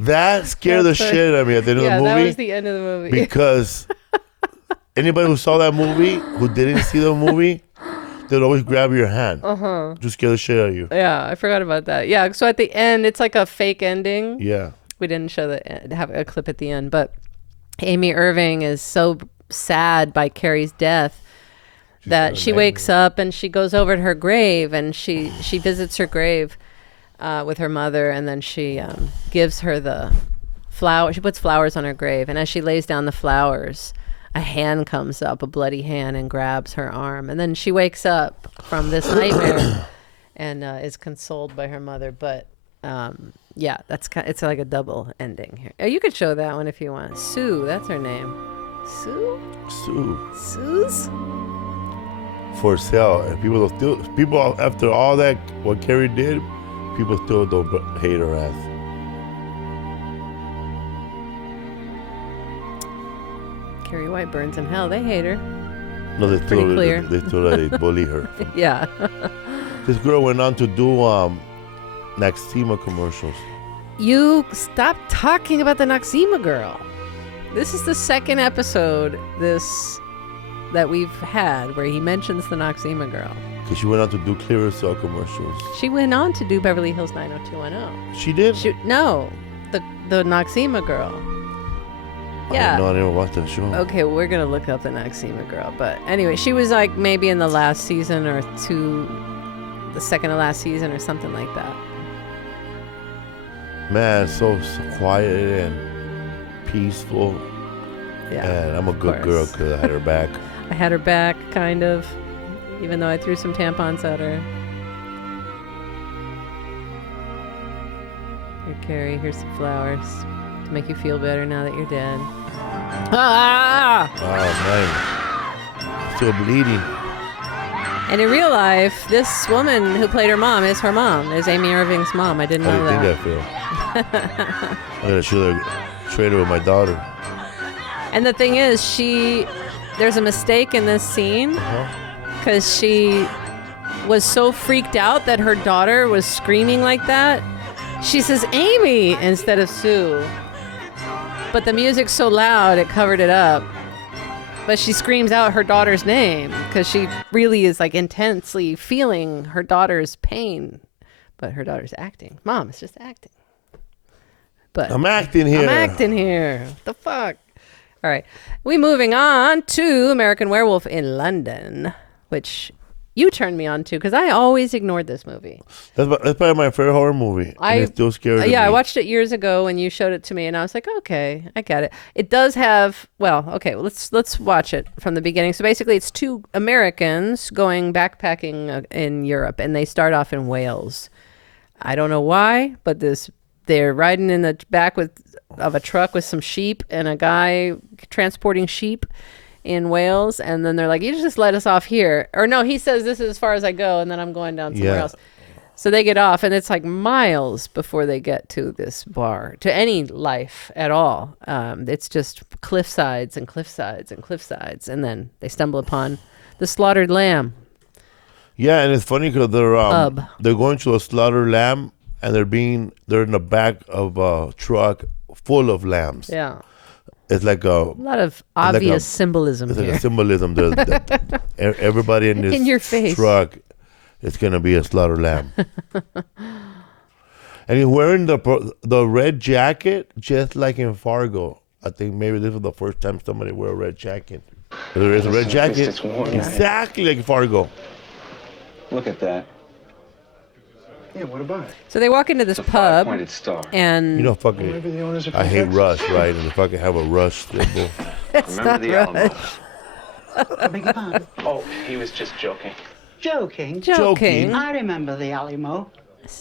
That scared the shit out of me at the end of the movie. Yeah, that was the end of the movie. Because anybody who saw that movie, who didn't see the movie, they'd always grab your hand. Just scare the shit out of you. Yeah, I forgot about that. Yeah, so at the end, it's like a fake ending. Yeah. We didn't have a clip at the end, but Amy Irving is so sad by Carrie's death that she wakes up and she goes over to her grave and she visits her grave with her mother, and then she gives her the flower. She puts flowers on her grave, and as she lays down the flowers, a hand comes up, a bloody hand, and grabs her arm. And then she wakes up from this nightmare and is consoled by her mother. But yeah, it's like a double ending here. Oh, you could show that one if you want. Sue, that's her name. Sue? Sue's? For sale. And people after all that, what Carrie did, people still don't hate her ass. Carrie White burns in hell. They hate her. No, they Pretty still bully her. Yeah. This girl went on to do Noxzema commercials. You stop talking about the Noxzema girl. This is the second episode that we've had where he mentions the Noxzema girl. Because she went on to do Clearasil commercials. She went on to do Beverly Hills 90210. She did? No, the Noxzema girl. Yeah. No, I never watched that show. Okay, well, we're going to look up the Noxzema girl. But anyway, she was like maybe in the last season or the second to last season or something like that. Man, so quiet and peaceful. Yeah. And I'm a good girl because I had her back. I had her back, kind of, even though I threw some tampons at her. Here, Carrie, here's some flowers to make you feel better now that you're dead. Ah! Oh, man. Still bleeding. And in real life, this woman who played her mom is her mom, is Amy Irving's mom. I didn't know that. I didn't think that, Phil. I'm going to shoot a trailer with my daughter. And the thing is, there's a mistake in this scene because she was so freaked out that her daughter was screaming like that. She says Amy instead of Sue. But the music's so loud, it covered it up. But she screams out her daughter's name because she really is like intensely feeling her daughter's pain. But her daughter's acting. Mom, it's just acting. But I'm acting here. What the fuck? All right. We moving on to American Werewolf in London, which you turned me on to because I always ignored this movie. That's probably my favorite horror movie. And it's still scary. Yeah, I watched it years ago when you showed it to me, and I was like, okay, I get it. It does have let's watch it from the beginning. So basically, it's two Americans going backpacking in Europe, and they start off in Wales. I don't know why, but they're riding in the back of a truck with some sheep and a guy transporting sheep in Wales, and then they're like, you just let us off here. Or no, he says, this is as far as I go, and then I'm going down somewhere else. So they get off, and it's like miles before they get to this bar, to any life at all. It's just cliff sides and cliff sides and cliff sides, and then they stumble upon the slaughtered lamb. Yeah, and it's funny because they're going to a slaughtered lamb, and they're in the back of a truck full of lambs. Yeah. It's like a lot of obvious symbolism. It's here. like a symbolism. Everybody in this in your face. truck it's gonna be a slaughter lamb. And he's wearing the red jacket, just like in Fargo. I think maybe this was the first time somebody wore a red jacket. There is a red jacket, exactly like Fargo. Look at that. Yeah, what about it? So they walk into this pub, and you know, fucking, I hate Rush, right? And they fucking have a Rush symbol. It's not Rush. I beg your pardon? Oh, he was just joking. Joking. I remember the Alamo.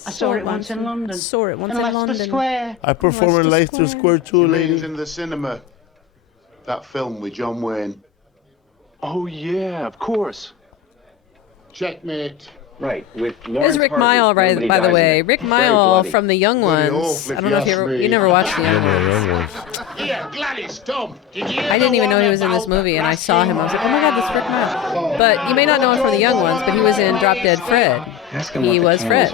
I saw it once in London. In Leicester Square. I perform in Leicester Square too, ladies. In the cinema. That film with John Wayne. Oh, yeah, of course. Checkmate. Right, with There's Rick Mile, right? By the way, Rick Mile from The Young Ones. I don't know if you never watched The Young Ones. Here, Gladys, Tom. I didn't even know he was in this movie, and I saw him. I was like, oh my God, this is Rick Mile. But you may not know him from The Young Ones, but he was in Drop Dead Fred. He was Fred,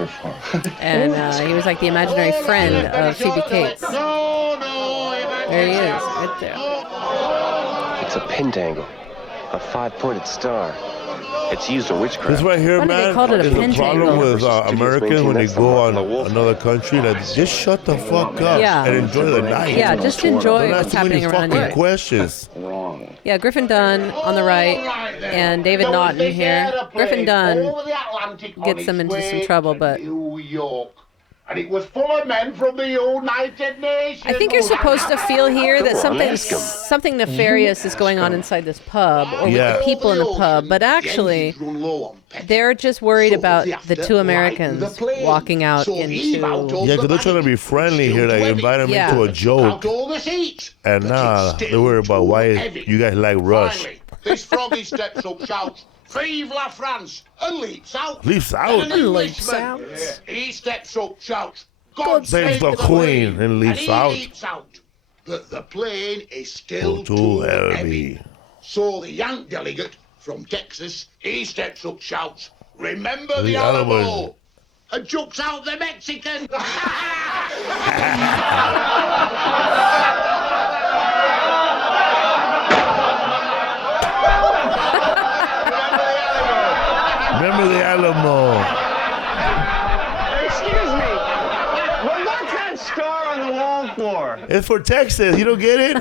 and he was like the imaginary friend of Phoebe Cates. There he is, right there. It's a pentangle, a 5-pointed star. It's used in witchcraft. This right here, man, is the problem with Americans when they go on another country. That just shut the fuck up and enjoy the night. Yeah, just enjoy what's happening around you. Questions. Yeah, Griffin Dunn on the right, and David Naughton here. Griffin Dunn gets them into some trouble, but and it was full of men from the United Nations. I think you're supposed to feel here that something nefarious is going on inside this pub, or with the people in the pub, but actually they're just worried about the two Americans walking out into... Yeah, because they're trying to be friendly here, like invite them into a joke. And they're worried about why you guys like Rush. This froggy steps up, shouts, "Vive la France!" and leaps out. Leaps out? And leaps out. He steps up, shouts, "God save the Queen!" and leaps out. But the plane is still too heavy. So the Yank delegate from Texas, he steps up, shouts, "Remember the Alamo!" and jumps out the Mexican. Remember the Alamo. Excuse me. What's that star on the wall for? It's for Texas. You don't get it?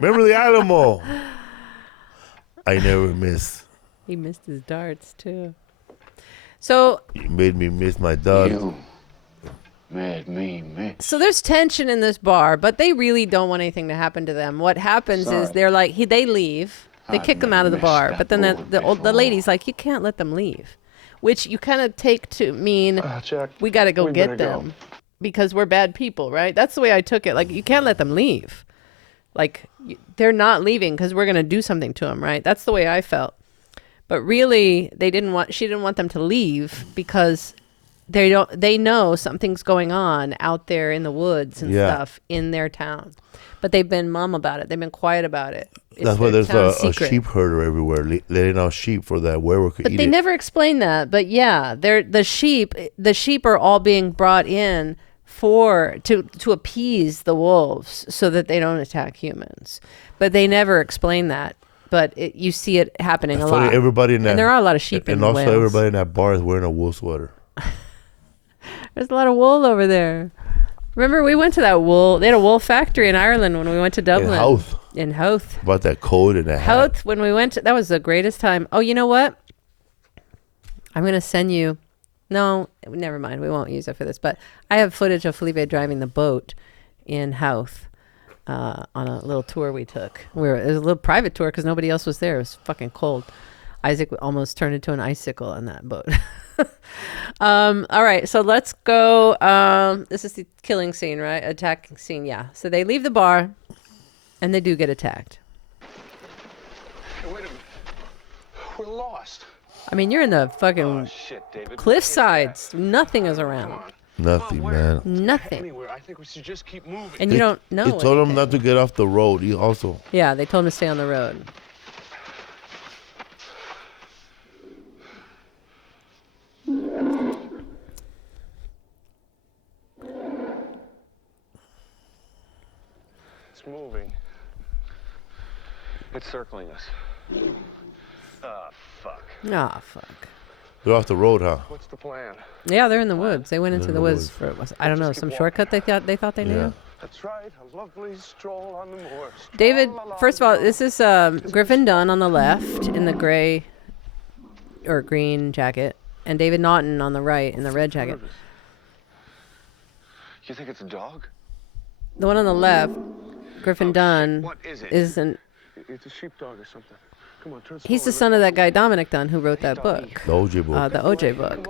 Remember the Alamo. I never miss. He missed his darts, too. So... You made me miss my dog. You made me miss. So there's tension in this bar, but they really don't want anything to happen to them. What happens is they're like, they leave. They kick them out of the bar, but then the lady's like, you can't let them leave, which you kind of take to mean we got to go get them because we're bad people, right? That's the way I took it. Like, you can't let them leave. Like, they're not leaving because we're going to do something to them, right? That's the way I felt. But really, she didn't want them to leave because they know something's going on out there in the woods and stuff in their town. But they've been mum about it. They've been quiet about it. That's why there's a sheep herder everywhere, letting out sheep for that werewolf could eat it. But they never explain that. But yeah, the sheep are all being brought in to appease the wolves so that they don't attack humans. But they never explain that. But you see it happening a lot. Everybody in that, and there are a lot of sheep in Wales. And also Wales. everybody in that bar is wearing a wool sweater. There's a lot of wool over there. Remember, we went to that wool. They had a wool factory in Ireland when we went to Dublin. In Howth. About that coat and that hat. Howth, when we went, that was the greatest time. Oh, you know what? I'm going to send you. No, never mind. We won't use it for this. But I have footage of Felipe driving the boat in Howth on a little tour we took. It was a little private tour because nobody else was there. It was fucking cold. Isaac almost turned into an icicle on that boat. All right, so let's go. This is the killing scene, right? Attacking scene, yeah. So they leave the bar, and they do get attacked. Hey, wait a minute. We're lost. I mean, you're in the fucking cliff sides. Nothing is around. Nothing, man. Nothing. Anywhere. I think we should just keep moving. And you don't know. They told him not to get off the road. He also. Yeah, they told him to stay on the road. It's moving. It's circling us. Ah, fuck. Ah, fuck. They're off the road, huh? What's the plan? Yeah, they're in the woods. They went into the woods for, I don't know, some shortcut they thought they knew. That's right. A lovely stroll on the moor. David, first of all, this is Griffin Dunn on the left in the gray or green jacket, and David Naughton on the right in the red jacket. You think it's a dog? The one on the left, Griffin Dunn, What is it? isn't. It's a sheepdog or something. Come on, turn He's the son of that guy Dominic Dunn who wrote that book. The OJ book. The OJ book.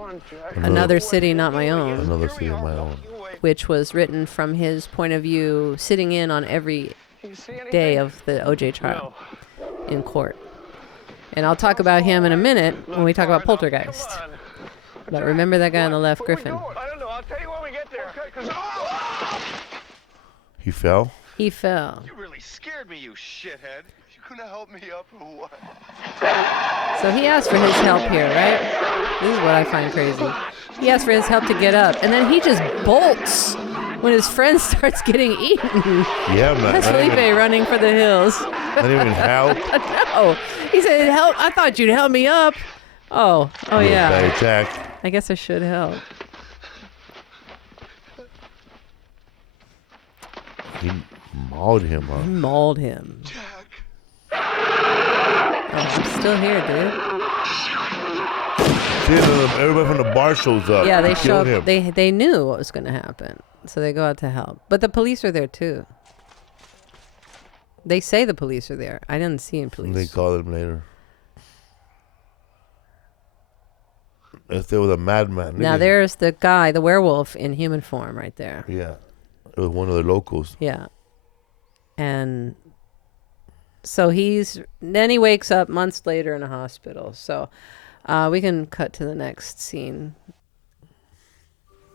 Another City, Not My Own. Another City, Not My Own. Which was written from his point of view, sitting in on every day of the OJ trial in court. And I'll talk about him in a minute when we talk about Poltergeist. But remember that guy on the left, Griffin. I don't know. I'll tell you when we get there. He fell? He fell. You really scared me, you shithead. You couldn't help me up or what? So he asked for his help here, right? This is what I find crazy. He asked for his help to get up, and then he just bolts when his friend starts getting eaten. Yeah, man. That's Felipe running for the hills. Not even help. No. He said, help. I thought you'd help me up. Oh, yeah. Jack. I guess I should help. He mauled him, huh? He mauled him. Oh, I'm still here, dude. See, everybody from the bar shows up. Yeah, they killed show up. him. They knew what was going to happen, so they go out to help. But the police are there too. They say the police are there. I didn't see any police. They call them later. If there was a madman. Now there's the guy, the werewolf in human form, right there. Yeah, it was one of the locals. Yeah, and so then he wakes up months later in a hospital. So we can cut to the next scene.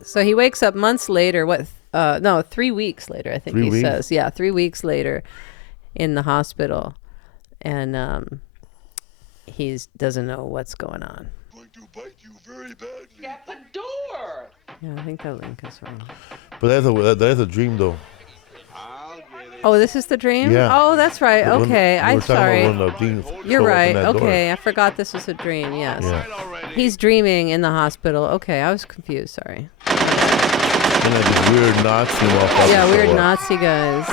So he wakes up months later. 3 weeks later, I think he says. Yeah, 3 weeks later in the hospital. And he doesn't know what's going on. Going to bite you very badly. At the door. Yeah, I think that link is wrong. But that's a dream, though. Oh, this is the dream? Yeah. Oh, that's right. Okay, I'm sorry. You're right. Okay, I forgot this was a dream. Yes. Yeah. He's dreaming in the hospital. Okay, I was confused. Sorry. And then these weird Nazi motherfuckers. Yeah, weird Nazi guys.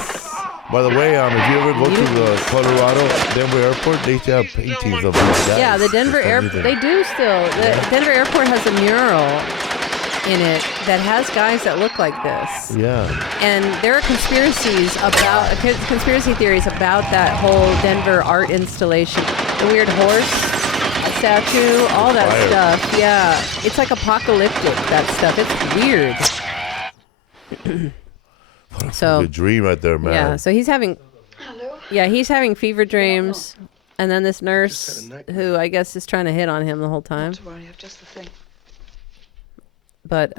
By the way, if you ever go to the Colorado Denver airport, they still have paintings of these guys. Yeah, the Denver airport. They do still. The Denver airport has a mural in it that has guys that look like this. Yeah. And there are conspiracy theories about that whole Denver art installation. The weird horse statue, all that stuff. Yeah. It's like apocalyptic, that stuff. It's weird. So, good dream right there, man. Yeah, so he's having fever dreams. And then this nurse, who I guess is trying to hit on him the whole time. Not to worry, I've just the thing. But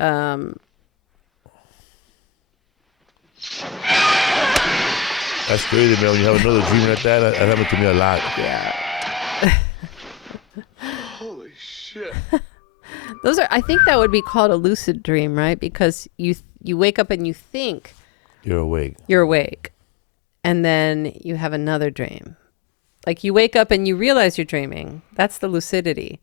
that's crazy, man. When you have another dream like that, that happened to me a lot. Yeah. Holy shit. I think that would be called a lucid dream, right? Because you wake up and you think you're awake. And then you have another dream. Like you wake up and you realize you're dreaming. That's the lucidity.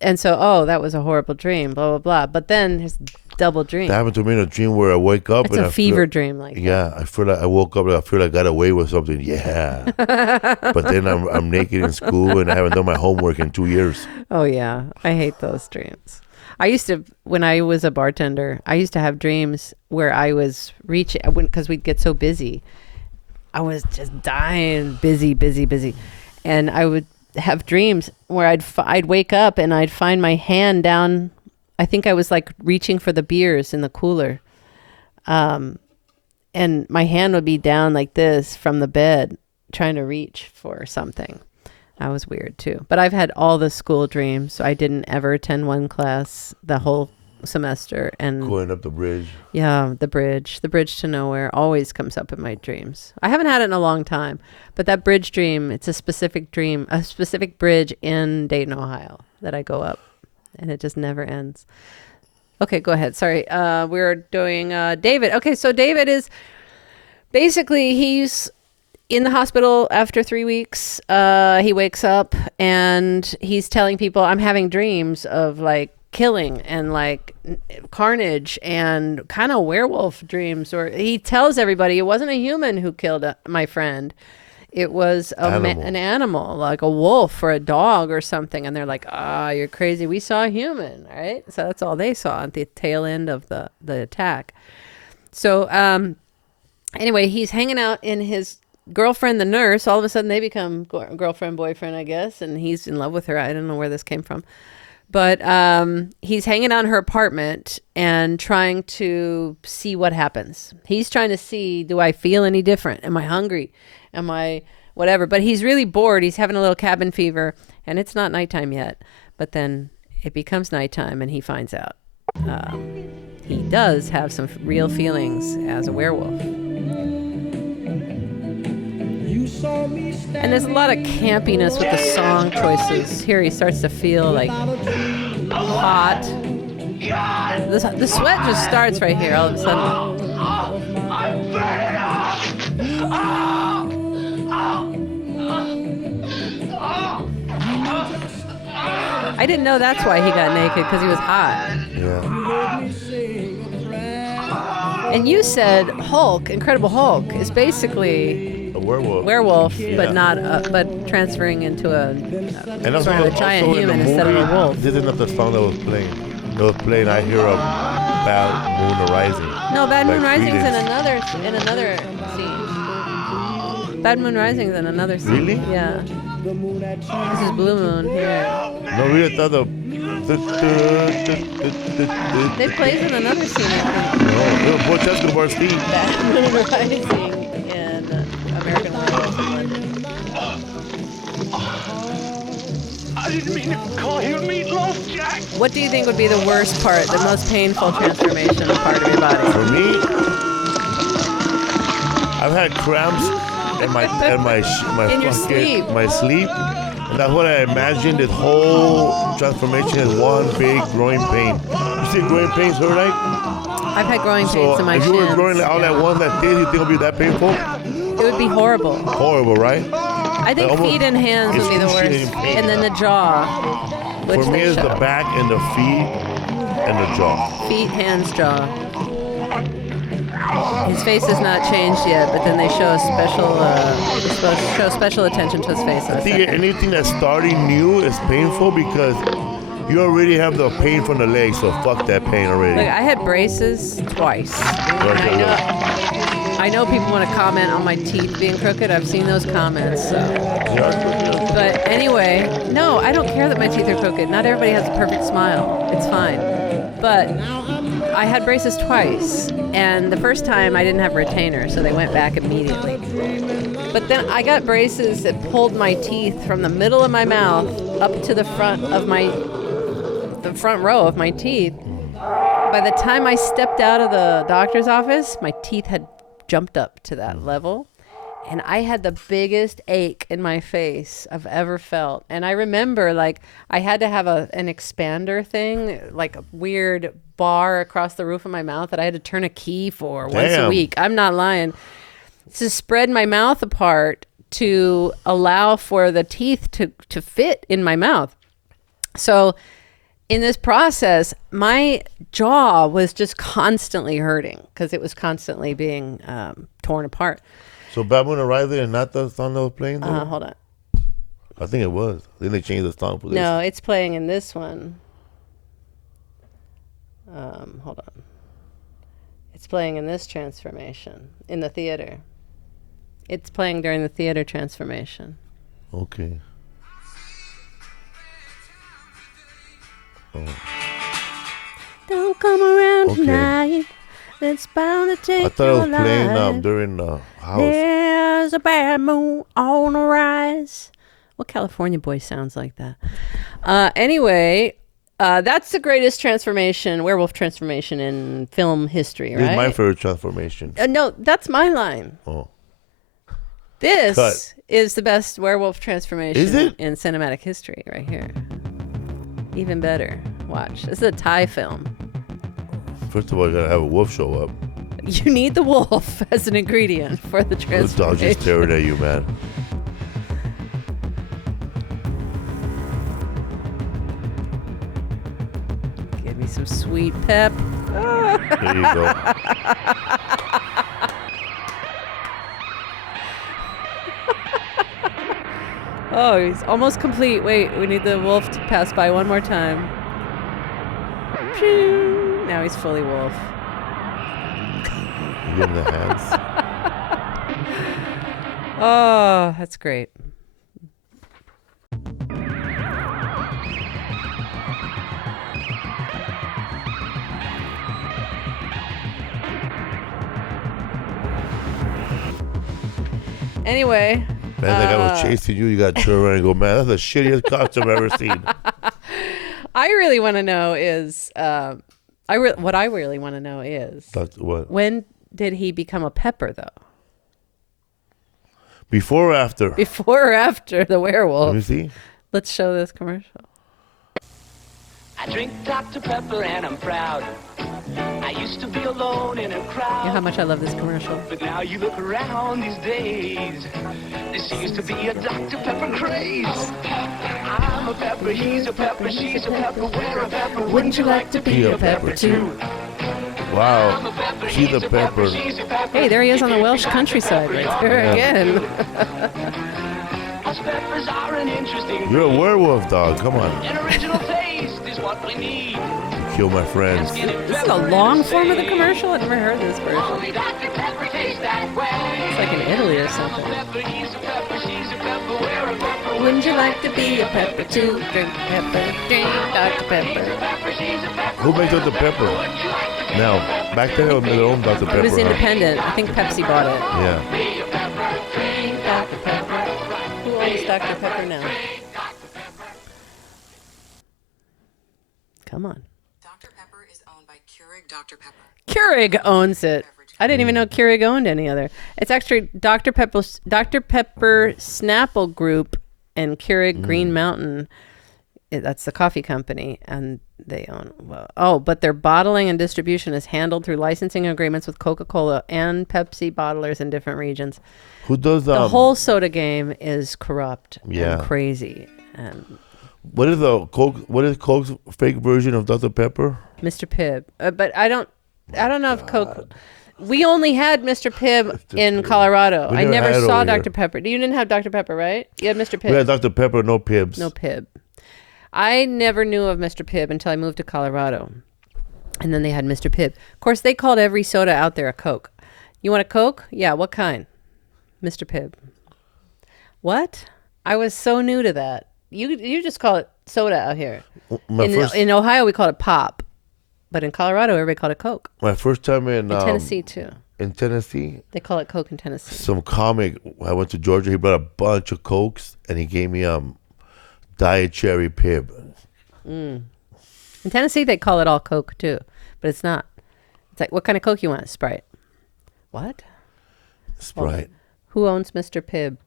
And so, that was a horrible dream, blah, blah, blah. But then there's double dream. That happened to me in a dream where I wake up. It's a fever dream like that. Yeah, I feel like I woke up and I feel like I got away with something. Yeah. But then I'm naked in school and I haven't done my homework in 2 years. Oh, yeah. I hate those dreams. I used to, when I was a bartender, I used to have dreams where I was reaching, because we'd get so busy. I was just dying, busy. And I would have dreams where I'd wake up and I'd find my hand down. I think I was like reaching for the beers in the cooler. And my hand would be down like this from the bed, trying to reach for something. That was weird too. But I've had all the school dreams. So I didn't ever attend one class the whole semester. And going up the bridge. Yeah, the bridge to nowhere always comes up in my dreams. I haven't had it in a long time, but that bridge dream, it's a specific dream, a specific bridge in Dayton, Ohio that I go up, and it just never ends. Okay, go ahead. Sorry. We're doing David. Okay, so David is basically in the hospital after 3 weeks. He wakes up and he's telling people, I'm having dreams of like killing and like carnage and kind of werewolf dreams. Or he tells everybody it wasn't a human who killed my friend. It was an animal, like a wolf or a dog or something. And they're like, you're crazy. We saw a human, right? So that's all they saw at the tail end of the attack. So anyway, he's hanging out in his girlfriend, the nurse. All of a sudden they become girlfriend, boyfriend, I guess. And he's in love with her. I don't know where this came from. But he's hanging out in her apartment and trying to see what happens. He's trying to see, do I feel any different? Am I hungry? Am I whatever? But he's really bored. He's having a little cabin fever, and it's not nighttime yet. But then it becomes nighttime, and he finds out he does have some real feelings as a werewolf. And there's a lot of campiness with the song choices. Here he starts to feel like hot. The sweat just starts right here all of a sudden. I didn't know that's why he got naked, because he was hot. Yeah. And you said Hulk, Incredible Hulk, is basically a werewolf. Yeah. but transferring into a sort of a giant also human instead of a wolf. This is not the song that was playing. It was playing I Hear a Bad Moon Rising. No, Bad Moon Like Rising is Creedence. in another scene. Bad Moon Rising is in another scene. Really? Yeah. This is Blue Moon here. No, we thought the. They plays in another scene, I think. No, it was Butch Escobar's theme. Bad Moon Rising in American Werewolf in London. I didn't mean to call you meatloaf, Jack. What do you think would be the worst part, the most painful transformation part of your body? For me, I've had cramps in my In your sleep. my sleep. And that's what I imagined. This whole transformation is one big growing pain. You see growing pains hurt, right? I've had growing pains in my if shins. you were growing all at once like this, you think it would be that painful? It would be horrible. Horrible, right? I think feet and hands would be the worst. And then the jaw. For me, it's the back and the feet and the jaw. Feet, hands, jaw. His face has not changed yet, but then they show special attention to his face. I think anything that's starting new is painful because you already have the pain from the legs, so fuck that pain already. Look, I had braces twice. And I know people want to comment on my teeth being crooked. I've seen those comments. So. But anyway, no, I don't care that my teeth are crooked. Not everybody has a perfect smile. It's fine. But I had braces twice, and the first time I didn't have a retainer, so they went back immediately. But then I got braces that pulled my teeth from the middle of my mouth up to the front row of my teeth. By the time I stepped out of the doctor's office, my teeth had jumped up to that level. And I had the biggest ache in my face I've ever felt. And I remember, like, I had to have an expander thing, like a weird bar across the roof of my mouth that I had to turn a key for once a week. I'm not lying. To spread my mouth apart to allow for the teeth to fit in my mouth. So in this process, my jaw was just constantly hurting because it was constantly being torn apart. So Bad Moon Rising and not the song that was playing there? Hold on. I think it was. Then they changed the song for this. No, it's playing in this one. Hold on. It's playing in this transformation in the theater. It's playing during the theater transformation. Okay. Oh. Don't come around tonight. It's bound to take I thought it was your playing life. during the house. There's a bad moon on the rise. What California boy sounds like that? Anyway, that's the greatest transformation, werewolf transformation in film history, right? This is my favorite transformation. No, that's my line. Oh. This is the best werewolf transformation Is it? in cinematic history right here. Even better. Watch. This is a Thai film. First of all, you gotta have a wolf show up. You need the wolf as an ingredient for the The dog transformation. just staring at you, man. Give me some sweet pep. There you go. Oh, he's almost complete. Wait, we need the wolf to pass by one more time. Phew. Now he's fully wolf. Give him the hands. Oh, that's great. Anyway. Man, that guy was chasing you. You got to turn around and go, man, that's the shittiest costume I've ever seen. I really want to know is, what I really want to know is, That's what? when did he become a pepper, though? Before or after? Before or after the werewolf? Let me see. Let's show this commercial. I drink Dr. Pepper and I'm proud. I used to be alone in a crowd. You know how much I love this commercial. But now you look around these days. There seems to be a Dr. Pepper craze. I'm a pepper, he's a pepper, she's a pepper, we're a pepper. Wouldn't you like to be a pepper too? Wow. She's a pepper. Hey, there he is on the Welsh countryside right there again. Us peppers are an interesting You're a werewolf, dog. Come on. An original taste is what we need. Kill my friends. This is the long form of the commercial. I've never heard this version. Only Dr. Pepper tastes that way. It's like in Italy or something. Pepper, he's a pepper, she's a pepper, we're a pepper. Wouldn't you like to be a pepper too? Drink pepper, drink Dr. Pepper. Who makes Dr. Pepper? Now, back then, it was their own Dr. Pepper. It was huh? independent. I think Pepsi bought it. Yeah. Dr. Pepper. Who owns Dr. Pepper now? Come on. Dr. Pepper is owned by Keurig Dr. Pepper. Keurig owns it. I didn't even know Keurig owned any other. It's actually Dr. Pepper Snapple Group and Keurig Green Mountain. That's the coffee company, and they own. But their bottling and distribution is handled through licensing agreements with Coca-Cola and Pepsi bottlers in different regions. Who does the whole soda game is corrupt Yeah. and crazy. And What is the Coke? What is Coke's fake version of Dr. Pepper? Mr. Pibb, but I don't know if Coke. We only had Mr. Pibb in Colorado. We I never never had it saw over Dr. here. Pepper. You didn't have Dr. Pepper, right? You had Mr. Pibb. We had Dr. Pepper, no Pibbs. No Pibb. I never knew of Mr. Pibb until I moved to Colorado. And then they had Mr. Pibb. Of course, they called every soda out there a Coke. You want a Coke? Yeah, what kind? Mr. Pibb. What? I was so new to that. You just call it soda out here. In Ohio, we called it pop. But in Colorado, everybody called it Coke. My first time in Tennessee, too. In Tennessee? They call it Coke in Tennessee. Some comic, I went to Georgia, he brought a bunch of Cokes, and he gave me Diet Cherry Pibb. In Tennessee, they call it all Coke, too. But it's not. It's like, what kind of Coke you want? Sprite. What? Sprite. Who owns Mr. Pibb?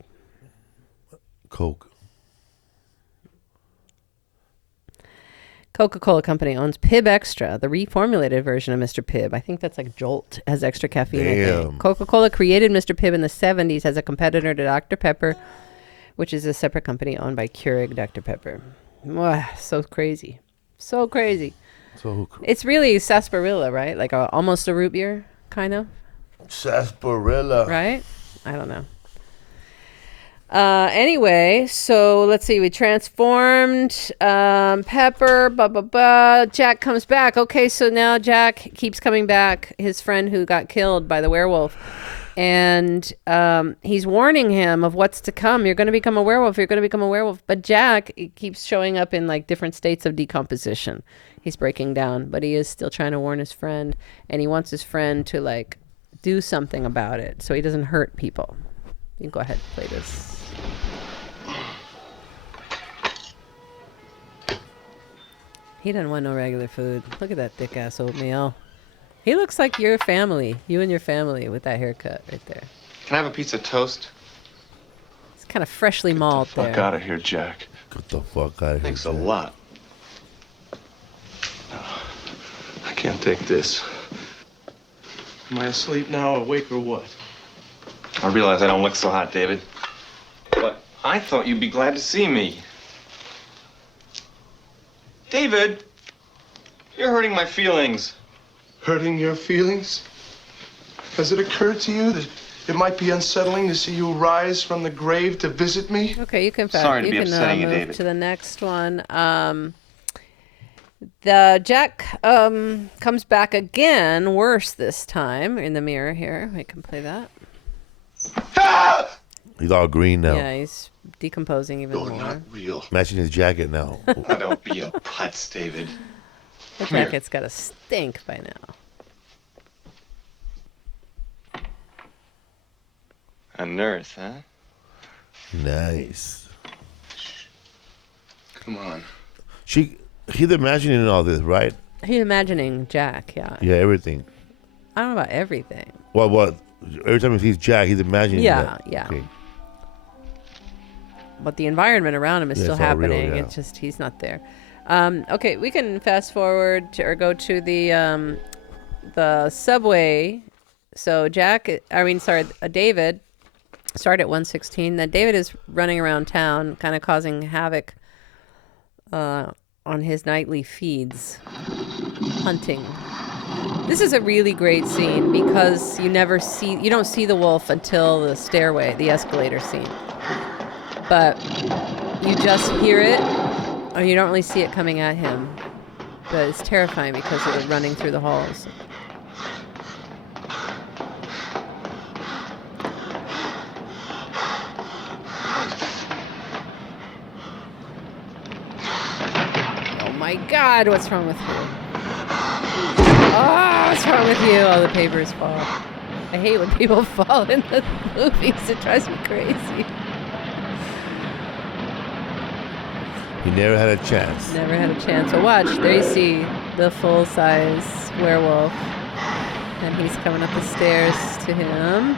Coke. Coca-Cola Company owns Pibb Extra, the reformulated version of Mr. Pibb. I think that's like Jolt. It has extra caffeine. I think. Coca-Cola created Mr. Pibb in the 70s as a competitor to Dr. Pepper, which is a separate company owned by Keurig Dr. Pepper. Wow, so crazy. So crazy. It's really sarsaparilla, right? Like almost a root beer, kind of. Sarsaparilla. Right? I don't know. Anyway, so let's see. We transformed Pepper. Jack comes back. Okay, so now Jack keeps coming back. His friend who got killed by the werewolf, and he's warning him of what's to come. You're going to become a werewolf. You're going to become a werewolf. But Jack keeps showing up in like different states of decomposition. He's breaking down, but he is still trying to warn his friend, and he wants his friend to like do something about it so he doesn't hurt people. You can go ahead and play this. He doesn't want no regular food. Look at that thick ass oatmeal. He looks like your family. You and your family with that haircut right there. Can I have a piece of toast? It's kind of freshly mauled there. Fuck out of here, Jack. Get the fuck out of here. Thanks a lot. No, I can't take this. Am I asleep now, awake, or what? I realize I don't look so hot, David. But I thought you'd be glad to see me. David, you're hurting my feelings. Hurting your feelings? Has it occurred to you that it might be unsettling to see you rise from the grave to visit me? Okay, you can Sorry to be upsetting you, move David. to the next one. The Jack comes back again, worse this time, in the mirror here. We can play that. He's all green now. Yeah, he's decomposing even more. Not real. Matching his jacket now. Don't be a putz, David. The jacket's got to stink by now. A nurse, huh? Nice. Come on. He's imagining all this, right? He's imagining Jack, yeah. Yeah, everything. I don't know about everything. Well, what? Every time he sees Jack, he's imagining that. Yeah. Okay. But the environment around him is still it's all real, happening. yeah. It's just he's not there. Okay, we can fast forward or go to the subway. So David started at 116. Then David is running around town, kind of causing havoc on his nightly feeds, hunting. This is a really great scene because you don't see the wolf until the stairway, the escalator scene. But you just hear it, or you don't really see it coming at him. But it's terrifying because of the running through the halls. Oh my God, what's wrong with you? Oh, what's wrong with you? Oh, the papers fall. I hate when people fall in the movies. It drives me crazy. He never had a chance. Never had a chance. So watch, there you see the full-size werewolf. And he's coming up the stairs to him.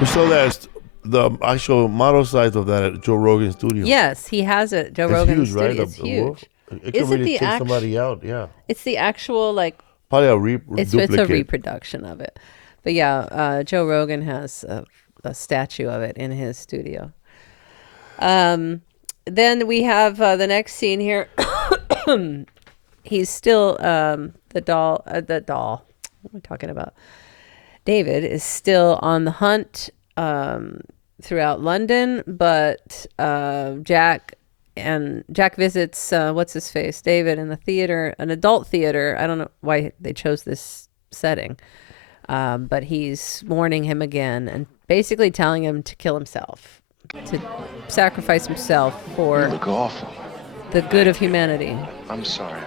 We saw that the actual model size of that at Joe Rogan's studio. Yes, he has it. Joe It's Rogan's huge, right? studio. It's huge. It could really take somebody out, yeah. It's the actual, like... Probably a it's a reproduction of it. But yeah, Joe Rogan has a statue of it in his studio. Then we have the next scene here. He's still the doll. What am I talking about? David is still on the hunt throughout London, but Jack visits what's his face, David, in the theater, an adult theater. I don't know why they chose this setting, but he's warning him again and basically telling him to kill himself, to sacrifice himself for You look awful. the good of humanity. I'm sorry.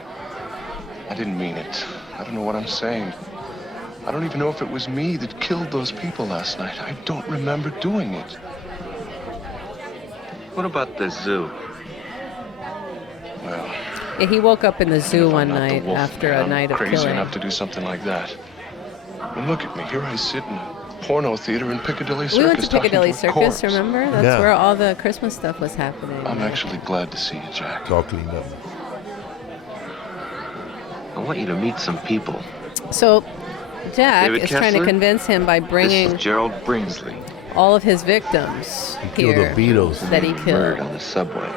I didn't mean it. I don't know what I'm saying. I don't even know if it was me that killed those people last night. I don't remember doing it. What about the zoo? Well, Yeah, he woke up in the zoo if one I'm not the night wolf, after then a night I'm of crazy killing. enough to do something like that. And look at me. Here I sit in a porno theater in Piccadilly Circus. We went to Piccadilly talking to a Circus, corpse. remember? That's Yeah. where all the Christmas stuff was happening. I'm actually glad to see you, Jack. It's all cleaned up. I want you to meet some people. So Jack David is trying to Kessler? convince him by This bringing is Gerald Bringsley. all of his victims killed here the Beatles. that he Murdered killed. on the subway.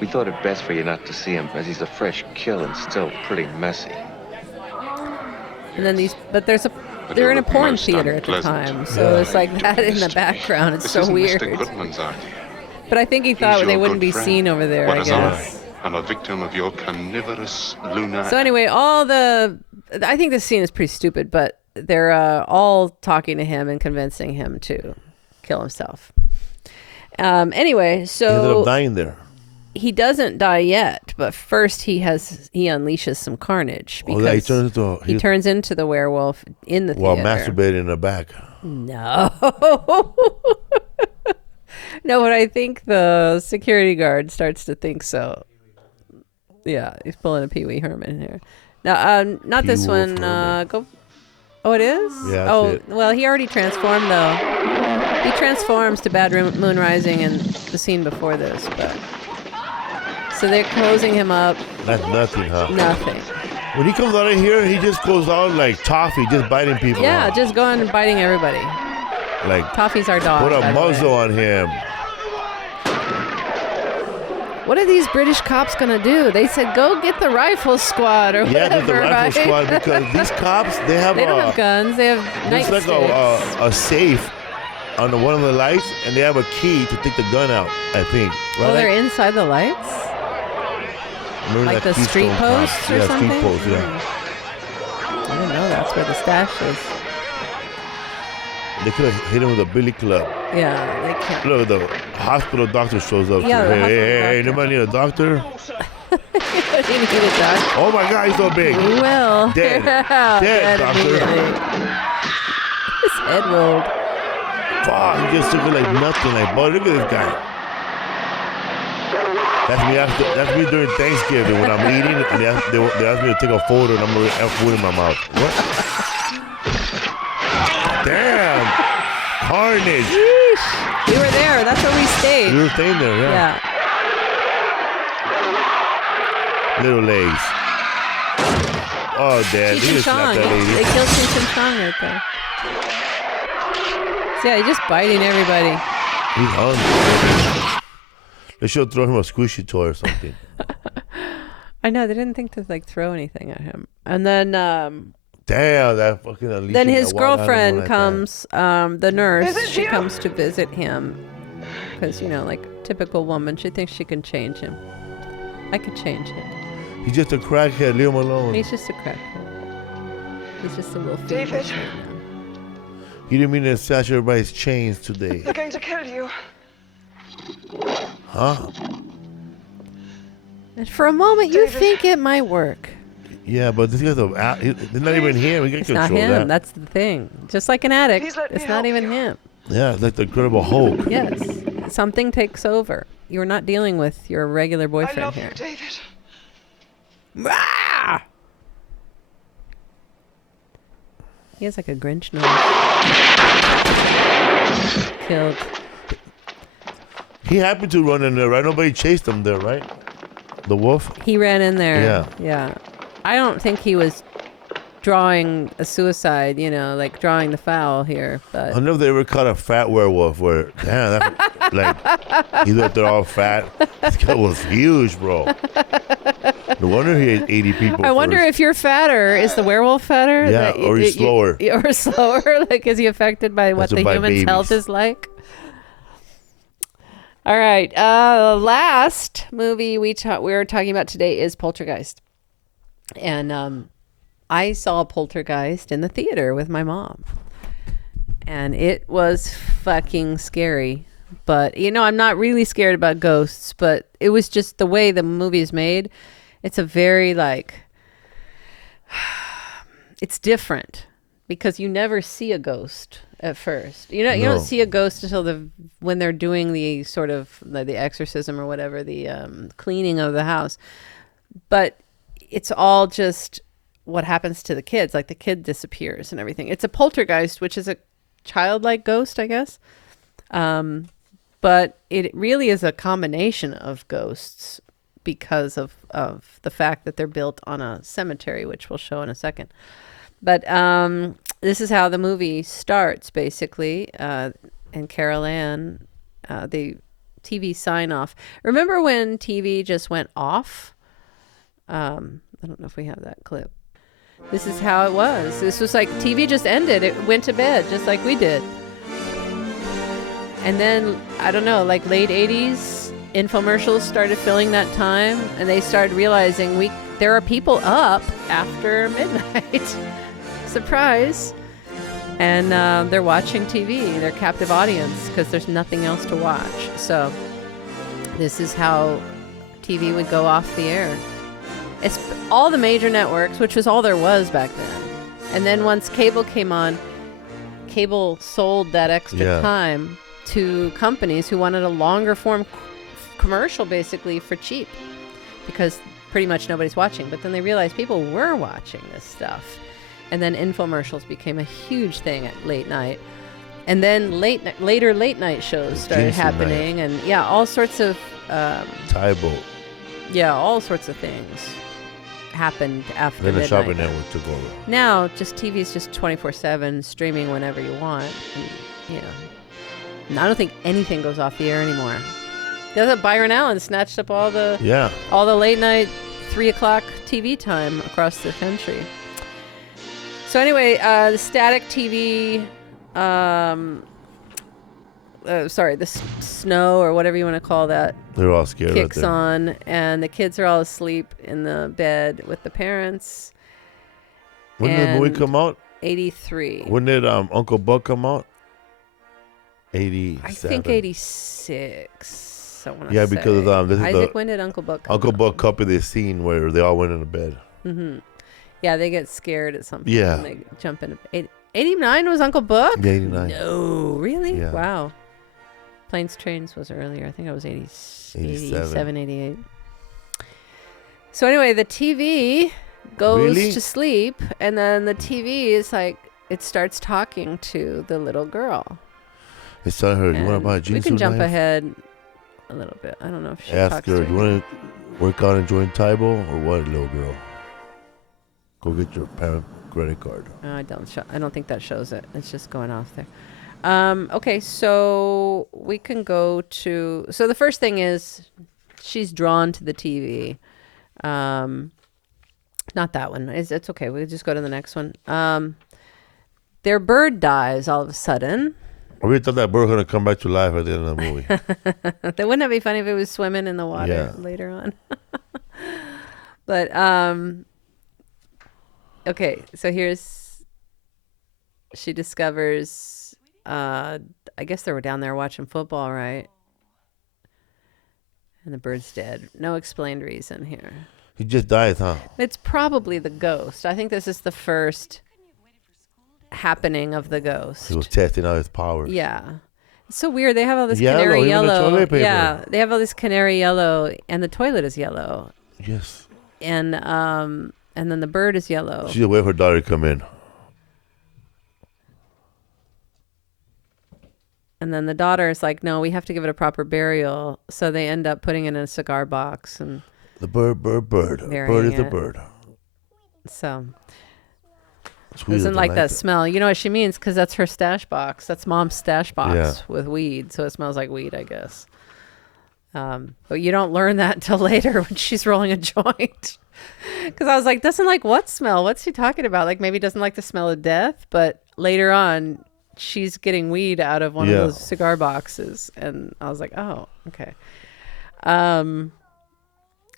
We thought it best for you not to see him, as he's a fresh kill and still pretty messy. And then they're in a porn theater at the time, so it's like that in the background. It's so weird. Mr. Goodman's idea. But I think he thought He's they your wouldn't good be friend. seen over there, What I is guess. I'm a victim of your carnivorous lunar. So anyway, I think this scene is pretty stupid, but they're all talking to him and convincing him to kill himself. Anyway, He ended so up dying there. he doesn't die yet, but first he unleashes some carnage Oh, because yeah, he turns into the werewolf in the while theater. masturbating in the back. No. No, but I think the security guard starts to think so. Yeah, he's pulling a Pee Wee Herman here. Now, not this Pee one. Wolf Herman. Go. Oh, it is? Yeah, that's oh, it. well, he already transformed, though. He transforms to Bad Moon Rising in the scene before this, but... So they're closing him up. That's nothing, huh? Nothing. When he comes out of here, he just goes out like Toffee, just biting people. Yeah, just going and biting everybody. Like Toffee's our dog. Put a muzzle on him. What are these British cops gonna do? They said go get the rifle squad or whatever. Yeah, get the rifle squad because these cops they don't have guns. They have It's like a safe on one of the lights, and they have a key to take the gun out. I think. Right? Oh, they're inside the lights. Remember like the street posts or something? Street posts, yeah. I didn't know that's where the stash is. They could have hit him with a billy club. Yeah, they can't. Look, the hospital doctor shows up. Yeah, hey, anybody need a doctor? Oh my God, he's so big. He will. Dead. Dead, doctor. His head rolled. Fuck, he just took it like nothing. Like, boy, look at this guy. That's me during Thanksgiving when I'm eating and they ask me to take a photo and I'm going to have food in my mouth. What? Damn. Carnage. Yeesh. We were there. That's where we stayed. You were staying there, yeah. Little legs. Oh, Dad. Cheech and Chong. They killed Cheech and Chong right there. So, yeah, he's just biting everybody. He's hungry. They should throw him a squishy toy or something. I know. They didn't think to, like, throw anything at him. And then... Damn, that fucking... Then his girlfriend comes, the nurse, she comes to visit him. Because, you know, like, typical woman, she thinks she can change him. I could change him. He's just a crackhead. Leave him alone. He's just a crackhead. He's just a little David. You didn't mean to snatch everybody's chains today. They're going to kill you. Huh? And for a moment, you think it might work. Yeah, but this guy's they're not even him. We can It's control not him. that. That's the thing. Just like an addict, it's not even him. Yeah, it's like the Incredible Hulk. Yes. Something takes over. You're not dealing with your regular boyfriend I love here. you, David. Ah! He has like a Grinch nose. Killed. He happened to run in there, right? Nobody chased him there, right? The wolf? He ran in there. Yeah. Yeah. I don't think he was drawing a suicide, you know, like drawing the foul here. But I never they ever caught a fat werewolf where, damn, that, like, he's up there all fat. This guy was huge, bro. No wonder he ate 80 people. I wonder if you're fatter. Is the werewolf fatter? Yeah, or he's slower. Or slower? Like, is he affected by what the human's health is like? All right. Last movie we're talking about today is Poltergeist. And I saw Poltergeist in the theater with my mom. And it was fucking scary. But, you know, I'm not really scared about ghosts, but it was just the way the movie is made. It's a very, like, it's different because you never see a ghost at first. You know, you don't see a ghost until when they're doing the sort of the exorcism or whatever, the cleaning of the house. But it's all just what happens to the kids. Like the kid disappears and everything. It's a poltergeist, which is a childlike ghost, I guess. But it really is a combination of ghosts because of the fact that they're built on a cemetery, which we'll show in a second. But this is how the movie starts, basically. And Carol Ann, the TV sign off. Remember when TV just went off? I don't know if we have that clip. This is how it was. This was like TV just ended. It went to bed just like we did. And then, I don't know, like late 80s, infomercials started filling that time. And they started realizing there are people up after midnight. Surprise. And they're watching TV. They're captive audience because there's nothing else to watch. So this is how TV would go off the air. It's all the major networks, which was all there was back then. And then once cable came on, cable sold that extra time to companies who wanted a longer form commercial basically for cheap because pretty much nobody's watching. But then they realized people were watching this stuff. And then infomercials became a huge thing at late night. And then later late night shows started happening. And yeah, all sorts of... Tybo. Yeah, all sorts of things happened after Then the midnight. shopping network took over. Now, just TV is just 24/7, streaming whenever you want. And, and I don't think anything goes off the air anymore. Doesn't Byron Allen snatched up all the late night 3 o'clock TV time across the country. So anyway, the static TV, the snow or whatever you want to call that. They're all scared. Kicks on, and the kids are all asleep in the bed with the parents. When did the movie come out? 83. When did Uncle Buck come out? 87. I think 86. I want to Yeah, because this Isaac, is when did Uncle Buck come Uncle out? Buck copied this scene where they all went into bed. Mm-hmm. Yeah, they get scared at some point. Yeah. When they jump into 89 was Uncle Buck? Yeah, 89. No, really? Yeah. Wow. Planes, Trains was earlier. I think I was 87, 88. So anyway, the TV goes to sleep, and then the TV is like, it starts talking to the little girl. It's telling her, you want to buy a jeans We can jump knife? ahead a little bit. I don't know if she Ask talks her, to you want to work out and join Tybo or what, little girl? Go get your parent credit card. I don't think that shows it. It's just going off there. Okay, so we can go to... So the first thing is she's drawn to the TV. Not that one. It's okay. We'll just go to the next one. Their bird dies all of a sudden. I really thought that bird was going to come back to life at the end of the movie. Wouldn't that be funny if it was swimming in the water later on? But, okay, so she discovers, I guess they were down there watching football, right? And the bird's dead. No explained reason here. He just died, huh? It's probably the ghost. I think this is the first happening of the ghost. He was testing out his powers. Yeah. It's so weird. They have all this Yellow, canary even the yellow. toilet paper. Yeah. They have all this canary yellow, and the toilet is yellow. Yes. And then the bird is yellow. She's waiting for her daughter to come in. And then the daughter is like, no, we have to give it a proper burial. So they end up putting it in a cigar box. And the bird. Bird is the bird. So... Sweet, doesn't like that smell. You know what she means? Because that's her stash box. That's Mom's stash box with weed. So it smells like weed, I guess. But you don't learn that until later when she's rolling a joint. Because I was like, doesn't like what smell? What's she talking about? Like maybe doesn't like the smell of death. But later on, she's getting weed out of one of those cigar boxes. And I was like, oh, okay.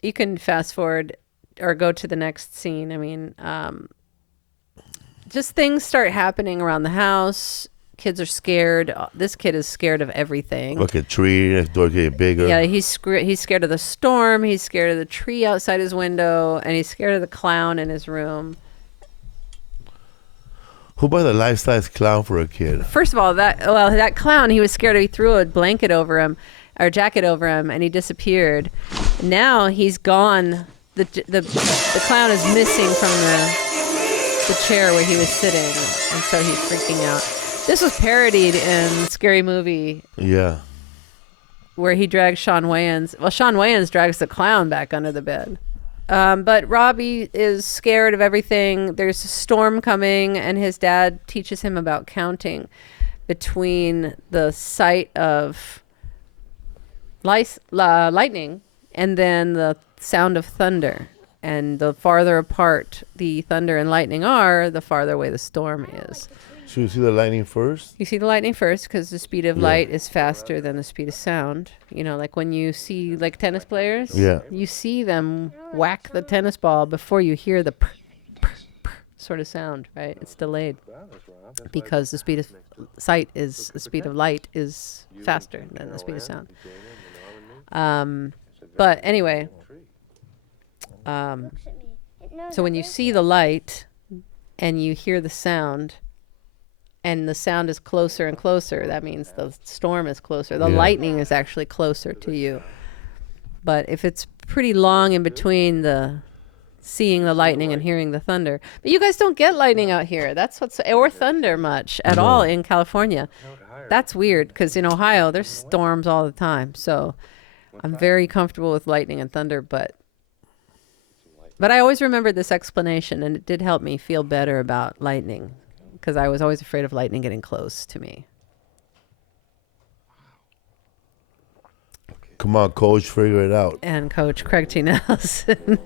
You can fast forward or go to the next scene. I mean... just things start happening around the house. Kids are scared. This kid is scared of everything. Look at tree next door getting bigger. Yeah, he's scared of the storm. He's scared of the tree outside his window, and he's scared of the clown in his room. Who buys a life-size clown for a kid? First of all, that clown, he was scared of. He threw a blanket over him, or a jacket over him, and he disappeared. Now he's gone. The clown is missing from the chair where he was sitting, and so he's freaking out. This was parodied in Scary Movie. Yeah. Where he drags Sean Wayans. Well, Sean Wayans drags the clown back under the bed. But Robbie is scared of everything. There's a storm coming, and his dad teaches him about counting between the sight of lightning and then the sound of thunder. And the farther apart the thunder and lightning are, the farther away the storm is. So you see the lightning first? You see the lightning first because the speed of light is faster than the speed of sound. You know, like when you see like tennis players, you see them whack the tennis ball before you hear the sort of sound, right? It's delayed because the speed of sight is the speed of light is faster than the speed of sound. But anyway. So when you see the light and you hear the sound and the sound is closer and closer, that means the storm is closer. The lightning is actually closer to you. But if it's pretty long in between the seeing the lightning and hearing the thunder. But you guys don't get lightning out here. That's or thunder much at all in California. That's weird because in Ohio, there's storms all the time. So I'm very comfortable with lightning and thunder, but But I always remembered this explanation, and it did help me feel better about lightning, because I was always afraid of lightning getting close to me. Come on, Coach, figure it out. And Coach Craig T. Nelson.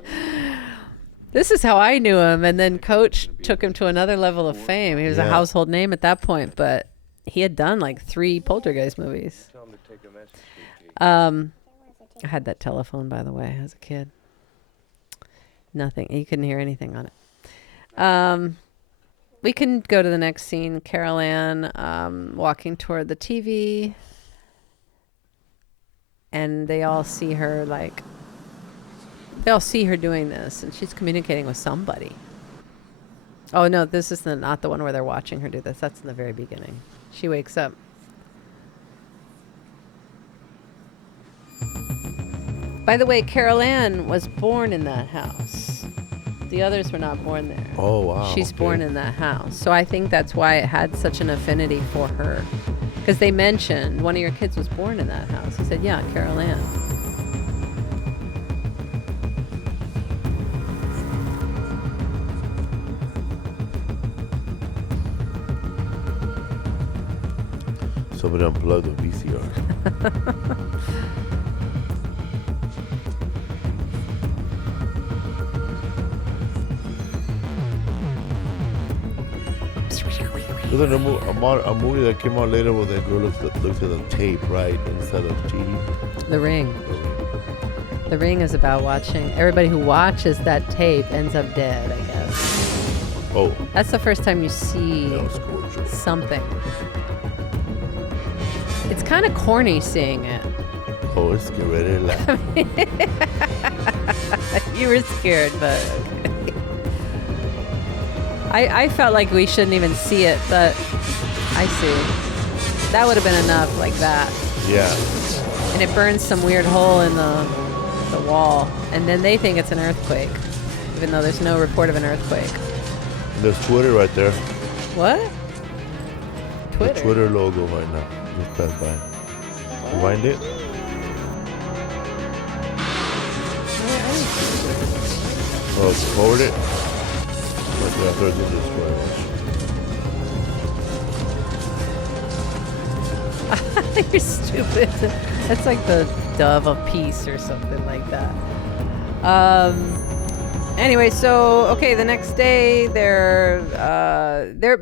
This is how I knew him, and then Coach took him to another level of fame. He was a household name at that point, but he had done like 3 Poltergeist movies. I had that telephone, by the way, as a kid. Nothing. You couldn't hear anything on it. We can go to the next scene. Carol Ann walking toward the TV. And they all see her doing this, and she's communicating with somebody. Oh, no, this is not the one where they're watching her do this. That's in the very beginning. She wakes up. By the way, Carol Ann was born in that house. The others were not born there. Oh, wow. She's born in that house. So I think that's why it had such an affinity for her. Because they mentioned one of your kids was born in that house. He said, yeah, Carol Ann. Somebody unplugged the VCR. There's a movie that came out later where the girl looks at the tape, right, instead of TV. The Ring. The Ring is about watching. Everybody who watches that tape ends up dead, I guess. Oh. That's the first time you see something. It's kind of corny seeing it. Oh, it's get ready to laugh. You were scared, but okay. I felt like we shouldn't even see it, but I see. That would have been enough like that. Yeah. And it burns some weird hole in the wall. And then they think it's an earthquake, even though there's no report of an earthquake. There's Twitter right there. What? Twitter? The Twitter logo right now. Just pass by. Rewind it. Oh, forward it. Right there, I thought it was this way. You're stupid. That's like the dove of peace or something like that. Anyway, so okay, the next day they're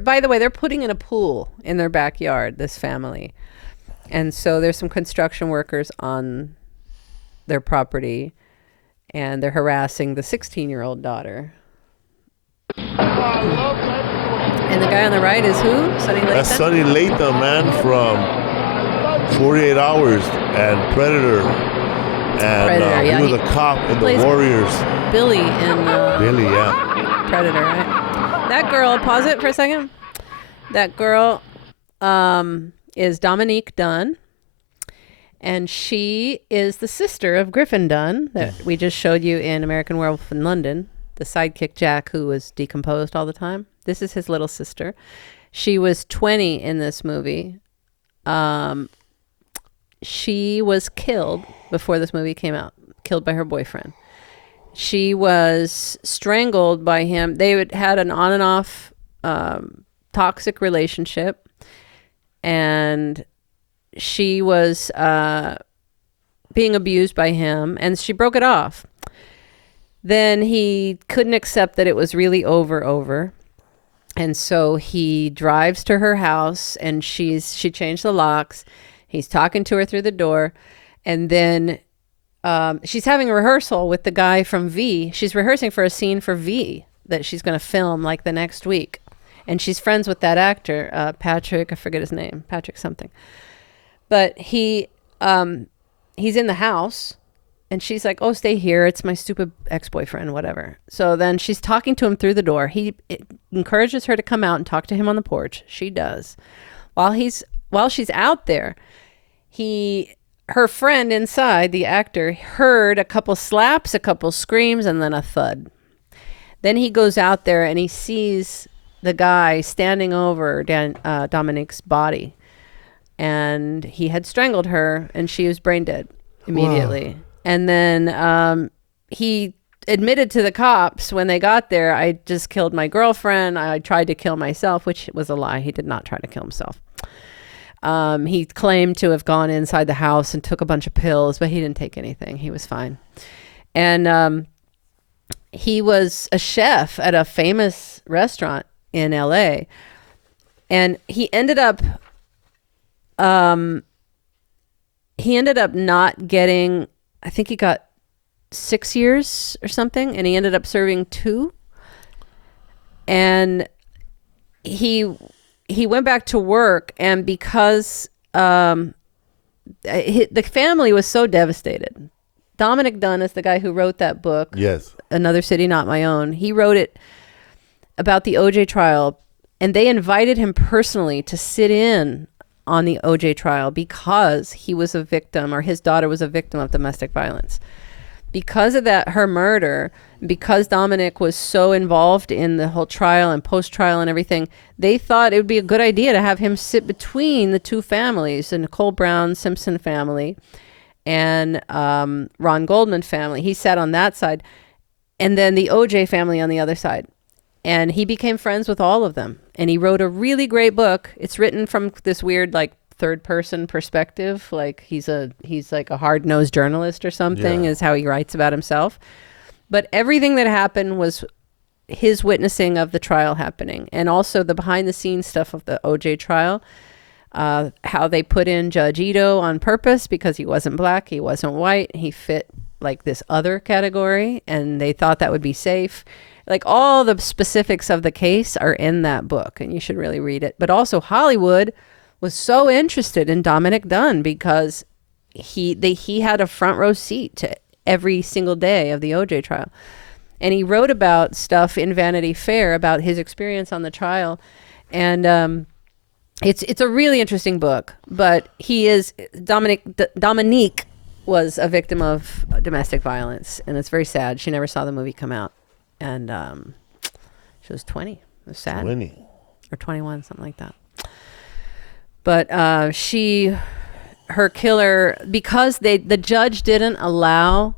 by the way, they're putting in a pool in their backyard, this family. And so there's some construction workers on their property, and they're harassing the 16-year-old daughter. And the guy on the right is who? Sonny Latham? That's Sonny Latham, man, from 48 Hours and Predator. And he was a cop in The Warriors. Billy in Billy, yeah. Predator, right? That girl, pause it for a second. That girl is Dominique Dunn. And she is the sister of Griffin Dunn that we just showed you in American Werewolf in London. The sidekick Jack who was decomposed all the time. This is his little sister. She was 20 in this movie. She was killed before this movie came out. Killed by her boyfriend. She was strangled by him. They had an on and off toxic relationship. And she was being abused by him. And she broke it off. Then he couldn't accept that it was really over. And so he drives to her house, and she changed the locks. He's talking to her through the door. And then she's having a rehearsal with the guy from V. She's rehearsing for a scene for V that she's going to film like the next week. And she's friends with that actor, Patrick, I forget his name, Patrick something. But he's in the house. And she's like, oh, stay here. It's my stupid ex-boyfriend, whatever. So then she's talking to him through the door. He encourages her to come out and talk to him on the porch. She does. While she's out there, her friend inside, the actor, heard a couple slaps, a couple screams, and then a thud. Then he goes out there and he sees the guy standing over Dominique's body. And he had strangled her, and she was brain dead immediately. Wow. And then he admitted to the cops when they got there, I just killed my girlfriend. I tried to kill myself, which was a lie. He did not try to kill himself. He claimed to have gone inside the house and took a bunch of pills, but he didn't take anything. He was fine. And he was a chef at a famous restaurant in LA. And he ended up not getting, I think he got 6 years or something, and he ended up serving 2. And he went back to work, and because the family was so devastated. Dominic Dunn is the guy who wrote that book. Yes. Another City Not My Own. He wrote it about the OJ trial, and they invited him personally to sit in on the OJ trial because he was a victim, or his daughter was a victim of domestic violence. Because of that, her murder, because Dominic was so involved in the whole trial and post-trial and everything, they thought it would be a good idea to have him sit between the two families, the Nicole Brown Simpson family and Ron Goldman family. He sat on that side, and then the OJ family on the other side. And he became friends with all of them. And he wrote a really great book. It's written from this weird, like, third person perspective. Like he's like a hard-nosed journalist or something, is how he writes about himself. But everything that happened was his witnessing of the trial happening, and also the behind the scenes stuff of the OJ trial. How they put in Judge Ito on purpose because he wasn't black, he wasn't white, he fit like this other category, and they thought that would be safe. Like all the specifics of the case are in that book, and you should really read it. But also Hollywood was so interested in Dominic Dunn because he had a front row seat to every single day of the OJ trial. And he wrote about stuff in Vanity Fair about his experience on the trial. And it's a really interesting book, but Dominique was a victim of domestic violence, and it's very sad. She never saw the movie come out. And she was 20. It was sad. 20. Or 21, something like that. But her killer, because the judge didn't allow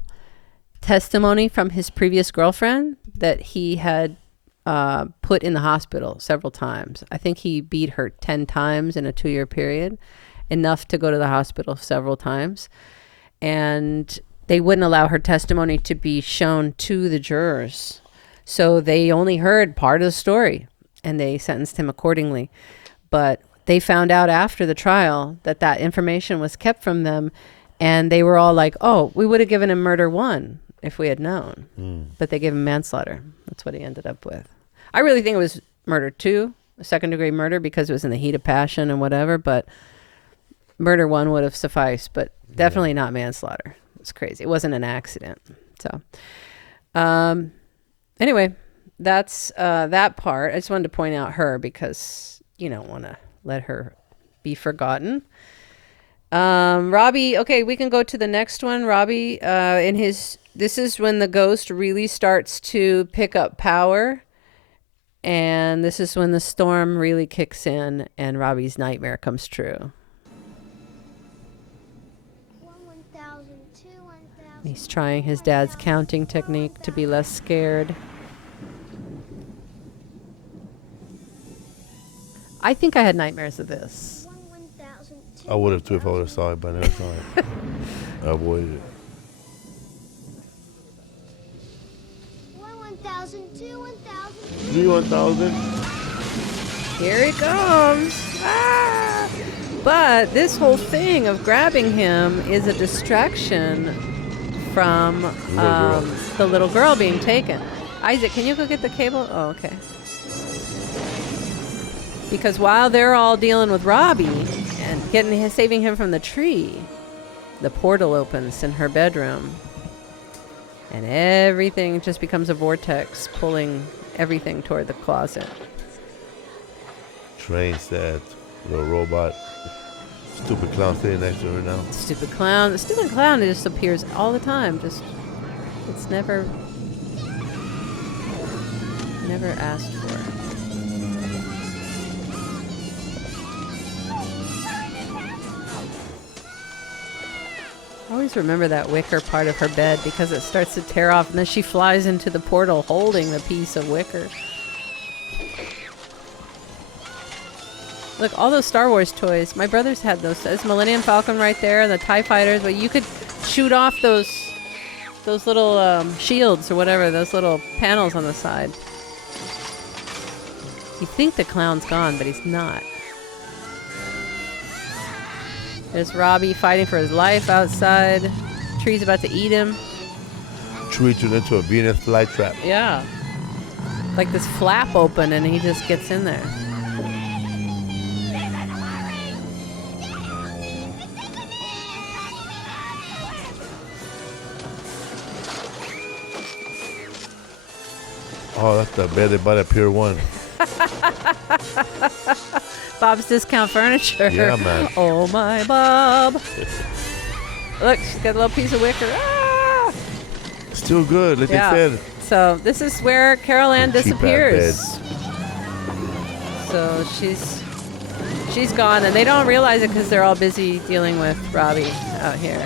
testimony from his previous girlfriend that he had put in the hospital several times. I think he beat her 10 times in a 2-year period, enough to go to the hospital several times. And they wouldn't allow her testimony to be shown to the jurors. So they only heard part of the story, and they sentenced him accordingly. But they found out after the trial that information was kept from them, and they were all like, oh, we would have given him murder 1 if we had known. But they gave him manslaughter. That's what he ended up with. I really think it was murder 2, a second-degree murder, because it was in the heat of passion and whatever, but murder 1 would have sufficed, but definitely not manslaughter. It's crazy. It wasn't an accident. So anyway, that's that part. I just wanted to point out her because you don't want to let her be forgotten. Robbie, okay, we can go to the next one. Robbie, this is when the ghost really starts to pick up power, and this is when the storm really kicks in and Robbie's nightmare comes true. He's trying his dad's counting technique to be less scared. I think I had nightmares of this. I would have too if I would have saw it, but I never saw it. I avoided it. 1,000. Here it comes. Ah! But this whole thing of grabbing him is a distraction from the little girl being taken. Isaac, can you go get the cable? Oh, okay. Because while they're all dealing with Robbie and saving him from the tree, the portal opens in her bedroom, and everything just becomes a vortex, pulling everything toward the closet. Train set, little robot, stupid clown sitting next to her now. Stupid clown. The stupid clown just appears all the time. It's never asked for. Oh, always remember that wicker part of her bed because it starts to tear off, and then she flies into the portal holding the piece of wicker. Look, all those Star Wars toys. My brothers had those. There's Millennium Falcon right there, and the TIE Fighters, but you could shoot off those little shields or whatever, those little panels on the side. You think the clown's gone, but he's not. There's Robbie fighting for his life outside. Tree's about to eat him. Tree turned into a Venus flytrap. Yeah. Like this flap open and he just gets in there. Oh, that's the bed they bought at Pier 1. Bob's Discount Furniture. Yeah, man. Oh, my Bob. Look, she's got a little piece of wicker. Ah! Still good, like they said. So this is where Carol Ann Cheap disappears. So she's gone, and they don't realize it because they're all busy dealing with Robbie out here.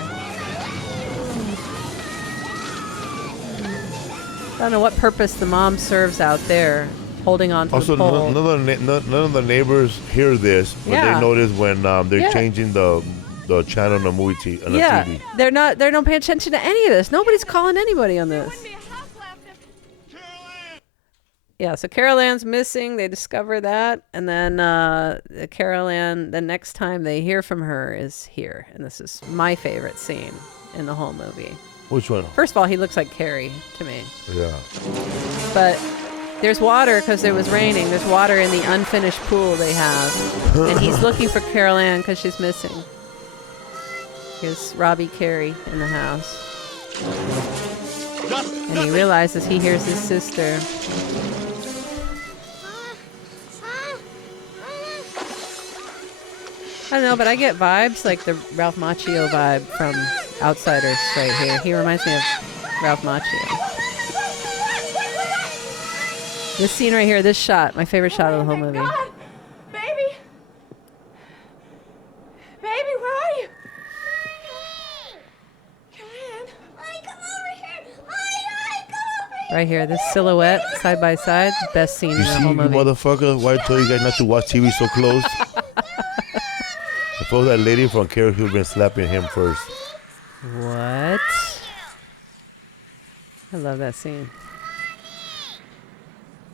I don't know what purpose the mom serves out there, holding on to the pole. None of the neighbors hear this, but they notice when they're changing the channel on the movie on the TV. They don't pay attention to any of this. Nobody's calling anybody on this. Yeah, so Carol Ann's missing. They discover that, and then Carol Ann, the next time they hear from her is here, and this is my favorite scene in the whole movie. Which one? First of all, he looks like Carrie to me. Yeah. But there's water because it was raining. There's water in the unfinished pool they have. And he's looking for Carol Ann because she's missing. Here's Robbie Carey in the house. And he realizes he hears his sister. I don't know, but I get vibes like the Ralph Macchio vibe from Outsiders right here. He reminds me of Ralph Macchio. This scene right here, this shot, my favorite shot of the whole movie. God. Baby! Baby, where are you? Right here, this silhouette, side by side, best scene in the whole movie. You motherfucker, why I told you guys not to watch TV so close? If it was that lady from Carrie who'd been slapping him first. What? I love that scene.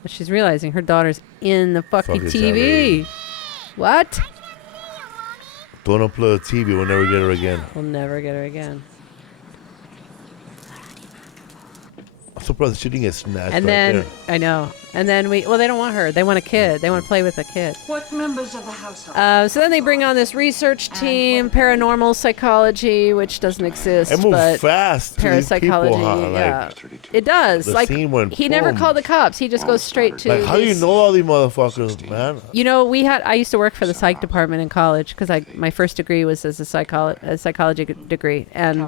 But she's realizing her daughter's in the fucking TV. What? Don't unplug the TV. We'll never get her again. We'll never get her again. I'm surprised she didn't get snatched. And then, I know. And then they don't want her. They want a kid. They want to play with a kid. What members of the household? So then they bring on this research team, paranormal psychology, which doesn't exist. It moves but fast. Parapsychology, People, huh? yeah. It does. The Like, scene went he never boom. called the cops. He just goes straight to Like, how do you know all these motherfuckers, man? You know, I used to work for the psych department in college because my first degree was as a psychology degree. And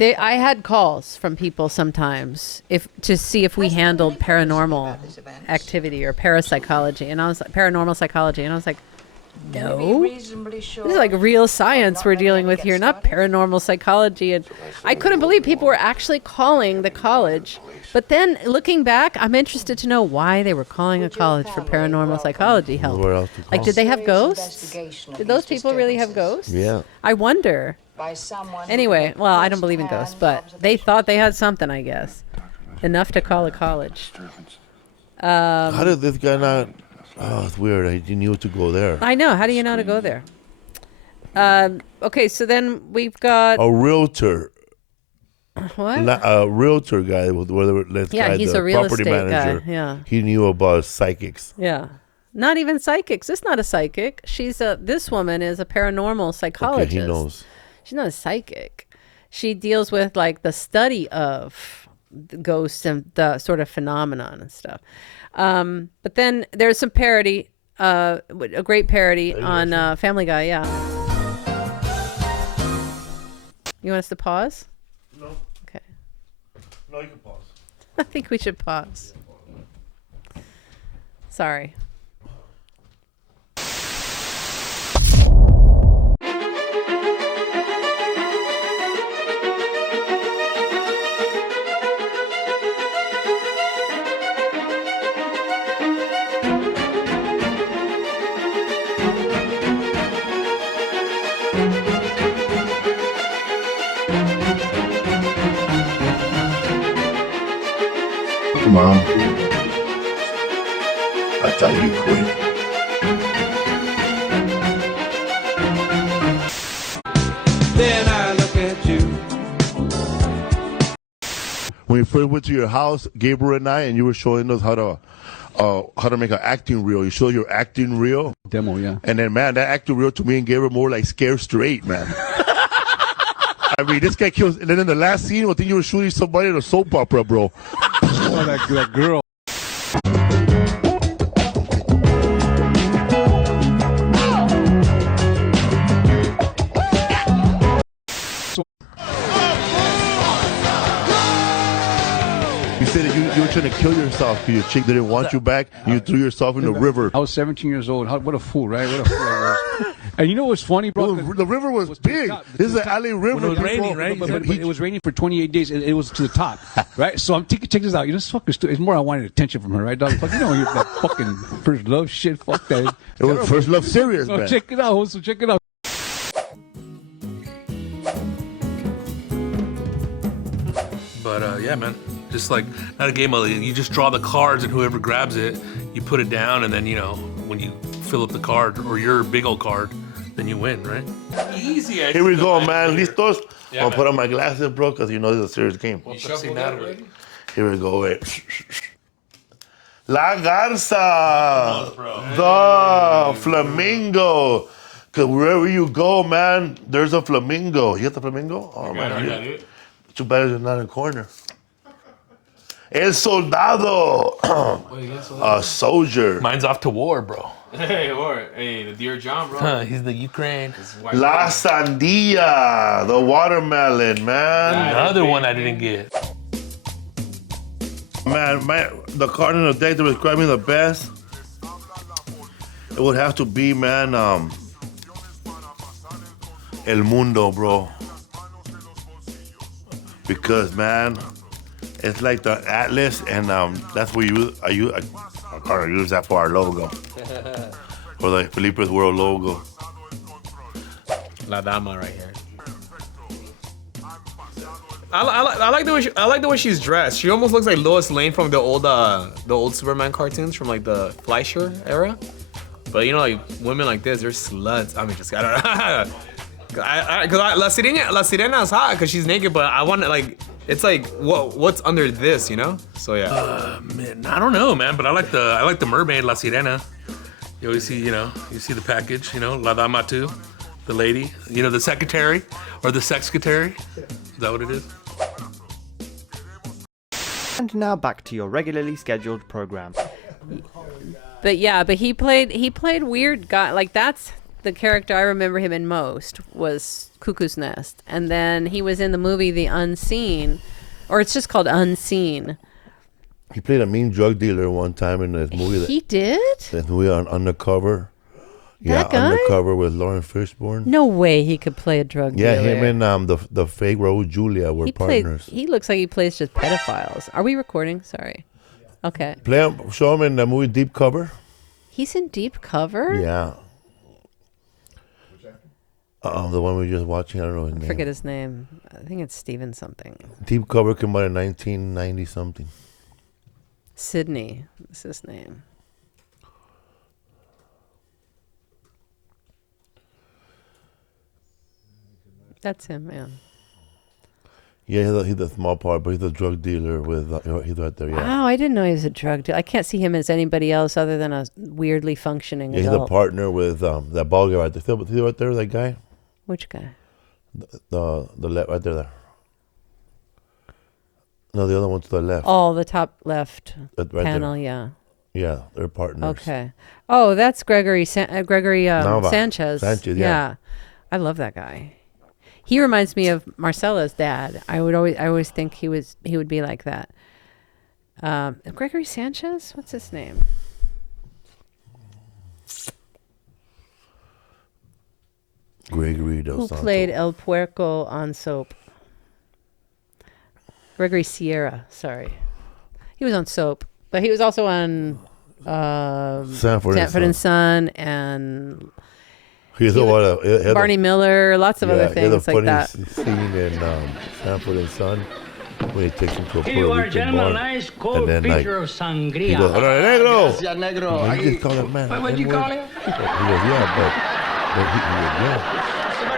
I had calls from people sometimes to see if we handled paranormal activity or parapsychology, and I was like, paranormal psychology, and I was like, no, this is like real science we're dealing with here, not paranormal psychology. And I couldn't believe people were actually calling the college. But then looking back, I'm interested to know why they were calling a college for paranormal psychology help. Like, did they have ghosts? Did those people really have ghosts? Yeah. I wonder. Anyway, well, I don't believe in ghosts, but they thought they had something, I guess. Enough to call a college. How did this guy not... Oh, it's weird. He knew to go there. I know. How do you know to go there? Okay, so then we've got... A realtor. What? A realtor guy. He's a real estate guy. Yeah. He knew about psychics. Yeah. Not even psychics. It's not a psychic. This woman is a paranormal psychologist. Okay, he knows. She's not a psychic. She deals with like the study of the ghosts and the sort of phenomenon and stuff. But then there's some parody, a great parody on Family Guy. Yeah. You want us to pause? No. Okay. No, you can pause. I think we should pause. Sorry. Mom. I thought you quit. Then I look at you. When we first went to your house, Gabriel and I, and you were showing us how to make an acting reel. You showed your acting reel. Demo, yeah. And then, man, that acting reel to me and Gabriel more like Scared Straight, man. I mean, this guy kills. And then in the last scene, I think you were shooting somebody in a soap opera, bro. Oh, that girl. You said that you were trying to kill yourself because your chick didn't want you back. You threw yourself in the river. I was 17 years old. What a fool, right? What a fool I was. And you know what's funny, bro? The river was big. This is an alley river. It was raining, right? But it was raining for 28 days. It was to the top, right? So I'm check this out. You know, this fucking it's more I wanted attention from her, right, dog? Fuck, you know, that fucking first love shit. Fuck that. It was first love serious, so man. Check it out. So check it out. But yeah, man, just like not a game of you just draw the cards and whoever grabs it, you put it down, and then you know when you fill up the card or your big old card, then you win, right? Easy. Here we go, man. Listos? Yeah, I'll man. put on my glasses, bro, because you know this is a serious game. You shuffled that already? Here we go. Wait. La Garza. The Flamingo. Because wherever you go, man, there's a flamingo. You got the flamingo? Oh, man. Too bad it's not in the corner. El Soldado. A soldier. Mine's off to war, bro. Hey, the Dear John, bro. He's the Ukraine. La Sandia. The watermelon, man. Another one I didn't get. Man, the card in the deck that was describing the best, it would have to be, man, El Mundo, bro. Because, man, it's like the Atlas, and that's where I use that for our logo. For the Felipe's World logo. La Dama right here. I like the way she's dressed. She almost looks like Lois Lane from the old Superman cartoons from like the Fleischer era. But you know, like women like this, they're sluts. I mean, just I don't know. Cause La Sirena is hot because she's naked, but I want to like, it's like what's under this, you know? So yeah. Man, I don't know, man, but I like the mermaid La Sirena. You always see, you see the package, La Dama too, the lady, the secretary or the sexcretary. Is that what it is? And now back to your regularly scheduled program. But he played weird guy. Like that's the character I remember him in most was Cuckoo's Nest, and then he was in the movie The Unseen, or it's just called Unseen. He played a mean drug dealer one time in this movie. He did? That movie on Undercover. That guy? Undercover with Lawrence Fishburne. No way he could play a drug dealer. Yeah, him and the fake Raul Julia were partners. He looks like he plays just pedophiles. Are we recording? Sorry. Okay. Show him in the movie Deep Cover. He's in Deep Cover? Yeah. The one we were just watching, I don't know his name. I forget his name. I think it's Steven something. Deep Cover came out in 1990 something. Sydney is his name. That's him, man. Yeah, he's a small part, but he's a drug dealer with. He's right there. Yeah. Wow, I didn't know he was a drug dealer. I can't see him as anybody else other than a weirdly functioning adult. He's a partner with that bald guy right there. See right there, that guy. Which guy? The left right there. No, the other one to the left. Oh, the top left right panel. There. Yeah. Yeah, they're partners. Okay. Oh, that's Gregory Sanchez. Sanchez, yeah. I love that guy. He reminds me of Marcella's dad. I always think he would be like that. Gregory Sanchez? What's his name? Gregory Dos Who Santos. played El Puerco on Soap? Gregory Sierra, sorry. He was on Soap, but he was also on Sanford and Son and Barney Miller, lots of other things like that. Scene in Sanford and Son. when he takes him to a Here you Puerto are, Rican gentlemen. bar. Nice cold And then, like, pitcher of sangria. he goes, "Hola, negro." Gracias, negro. And he just called that man. What'd you N-word. call him? He goes, yeah, but he goes, yeah.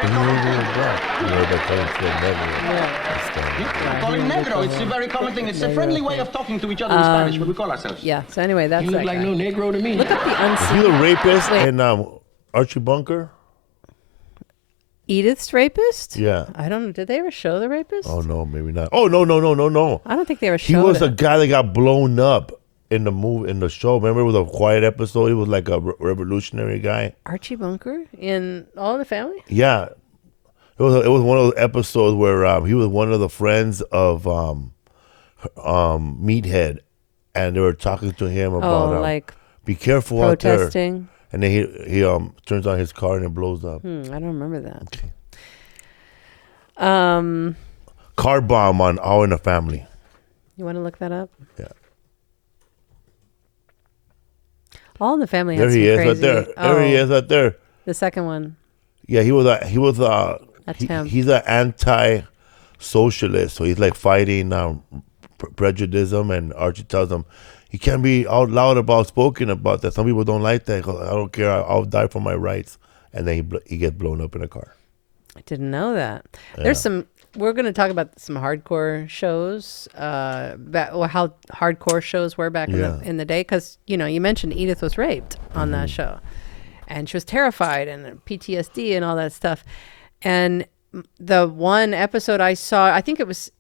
But he ain't even black. You know, they call him Call him negro. It's a very common thing. It's a friendly way of talking to each other in Spanish. What we call ourselves. Yeah. So anyway, that's You look that like guy. no negro to me. Look up the Is unseen. he the rapist Wait. in Archie Bunker? Edith's rapist? Yeah. I don't know. Did they ever show the rapist? Oh, no, maybe not. Oh, no. I don't think they ever He showed was it. a guy that got blown up in the movie, in the show. Remember, it was a quiet episode. He was like a revolutionary guy. Archie Bunker in All in the Family? Yeah. It was one of those episodes where he was one of the friends of Meathead, and they were talking to him about like be careful protesting. out there. And then he turns on his car and it blows up. I don't remember that. Okay. Car bomb on All in the Family. You want to look that up? Yeah. All in the Family. There had he some is, crazy, right there. There he is, right there. The second one. Yeah, That's him. he's an anti-socialist, so he's like fighting prejudice, and Archie tells him he can't be out loud about spoken about that. Some people don't like that. He goes, I don't care. I'll die for my rights. And then he gets blown up in a car. I didn't know that. Yeah. There's some. We're going to talk about some hardcore shows. How hardcore shows were back in the day, because you mentioned Edith was raped on that show, and she was terrified and PTSD and all that stuff. And the one episode I saw, I think it was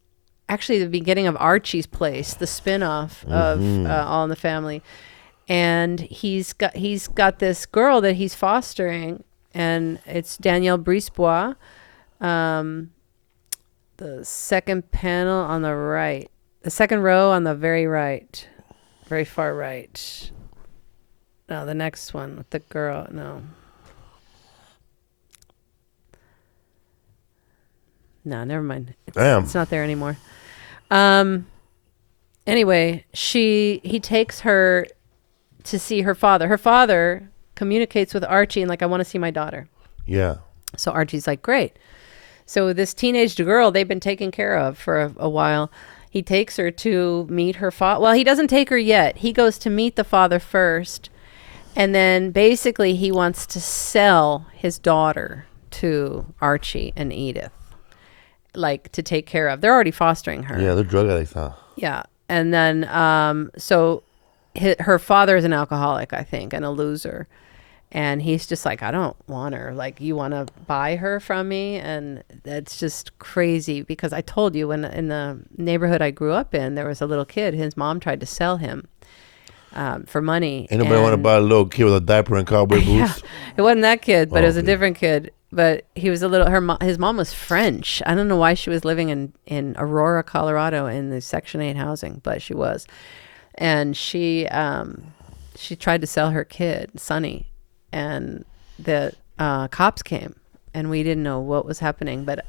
actually the beginning of Archie's Place, the spinoff of All in the Family, and he's got this girl that he's fostering, and it's Danielle Brisebois. The second panel on the right, the second row on the very right, very far right. No, the next one with the girl. No, never mind. It's not there anymore. Anyway, he takes her to see her father. Her father communicates with Archie and like, I want to see my daughter. Yeah. So Archie's like, great. So this teenage girl they've been taking care of for a while, he takes her to meet her father. Well, he doesn't take her yet. He goes to meet the father first. And then basically he wants to sell his daughter to Archie and Edith, like to take care of. They're already fostering her. Yeah, they're drug addicts, huh? Yeah. And then, so her father is an alcoholic, I think, and a loser. And he's just like, I don't want her. Like, you want to buy her from me? And that's just crazy, because I told you in the neighborhood I grew up in, there was a little kid. His mom tried to sell him for money. Ain't nobody want to buy a little kid with a diaper and cowboy boots? Yeah, it wasn't that kid, but it was a different kid. But he was his mom was French. I don't know why she was living in Aurora, Colorado in the Section 8 housing, but she was. And she tried to sell her kid, Sonny. And the cops came, and we didn't know what was happening. But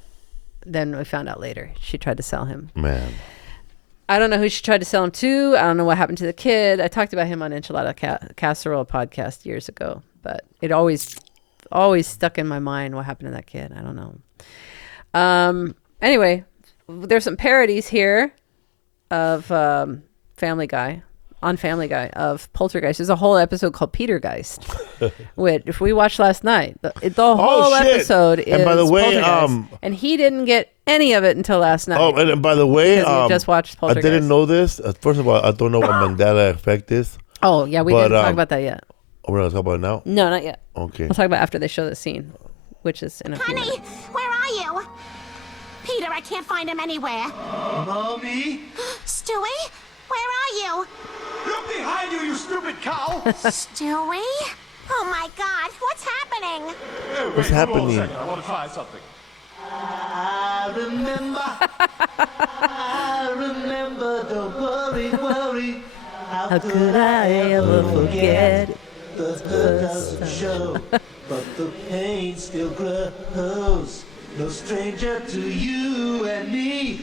then we found out later she tried to sell him. Man, I don't know who she tried to sell him to. I don't know what happened to the kid. I talked about him on Enchilada Casserole podcast years ago, but it always stuck in my mind what happened to that kid. I don't know. Anyway, there's some parodies here of Family Guy. On Family Guy of Poltergeist. There's a whole episode called Petergeist, which we watched last night. The whole episode is, and by the way, Poltergeist. And he didn't get any of it until last night. Oh, and by the way, because he just watched I Poltergeist. didn't know this. First of all, I don't know what Mandela effect is. Oh yeah, we didn't talk about that yet. We're not talking about it now. No, not yet. Okay. We'll talk about after they show the scene, which is in a few minutes. Where are you? Peter, I can't find him anywhere. Mommy? Stewie, where are you? Look behind you, you stupid cow! Stewie? Oh my God, what's happening? What's happening? I want to try something. I remember, don't worry. How could I ever forget? The hurt doesn't show, but the pain still grows. No stranger to you and me.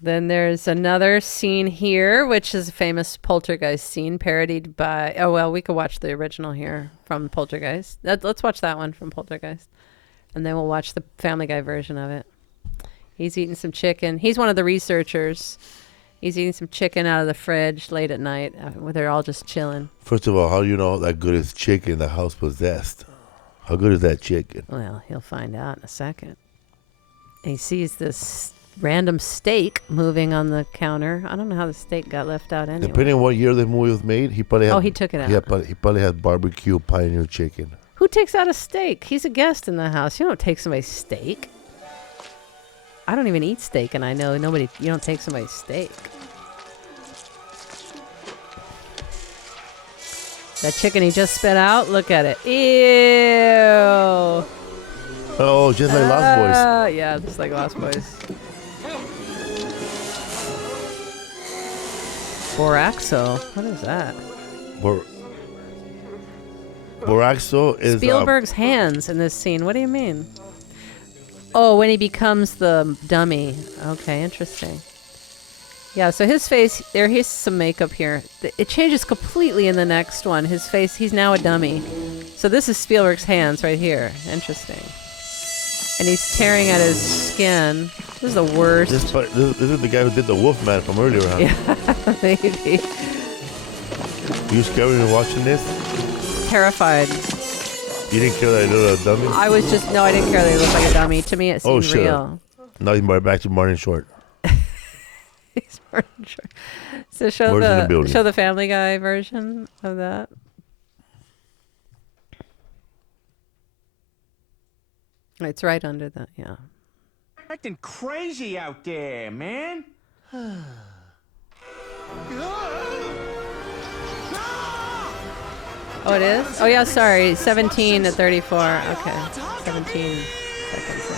Then there's another scene here, which is a famous Poltergeist scene parodied by... Oh, well, we could watch the original here from Poltergeist. Let's watch that one from Poltergeist. And then we'll watch the Family Guy version of it. He's eating some chicken. He's one of the researchers. He's eating some chicken out of the fridge late at night where they're all just chilling. First of all, how do you know that good is chicken the house possessed? How good is that chicken? Well, he'll find out in a second. He sees this random steak moving on the counter. I don't know how the steak got left out anyway. Depending on what year the movie was made, he probably had... he took it out. He probably had barbecue pioneer chicken. Who takes out a steak? He's a guest in the house. You don't take somebody's steak. I don't even eat steak, and I know you don't take somebody's steak. That chicken he just spit out, look at it. Ew. Oh, just like Lost Boys. Yeah, just like Lost Boys. Boraxo. What is that? Boraxo is... Spielberg's hands in this scene. What do you mean? Oh, when he becomes the dummy. Okay, interesting. Yeah, so his face, here's some makeup here. It changes completely in the next one. His face, he's now a dummy. So this is Spielberg's hands right here. Interesting. And he's tearing at his skin. This is the worst. This is the guy who did the Wolfman from earlier on. Yeah, maybe. Were you scared when you were watching this? Terrified. You didn't care that I looked like a dummy? I didn't care that he looked like a dummy. To me, it seemed real. Now he's back to Martin Short. He's Martin Short. So show the Family Guy version of that. It's right under that, yeah. Acting crazy out there, man. Oh, it is? Oh, yeah, sorry. 17 to 34. Okay. 17 seconds in.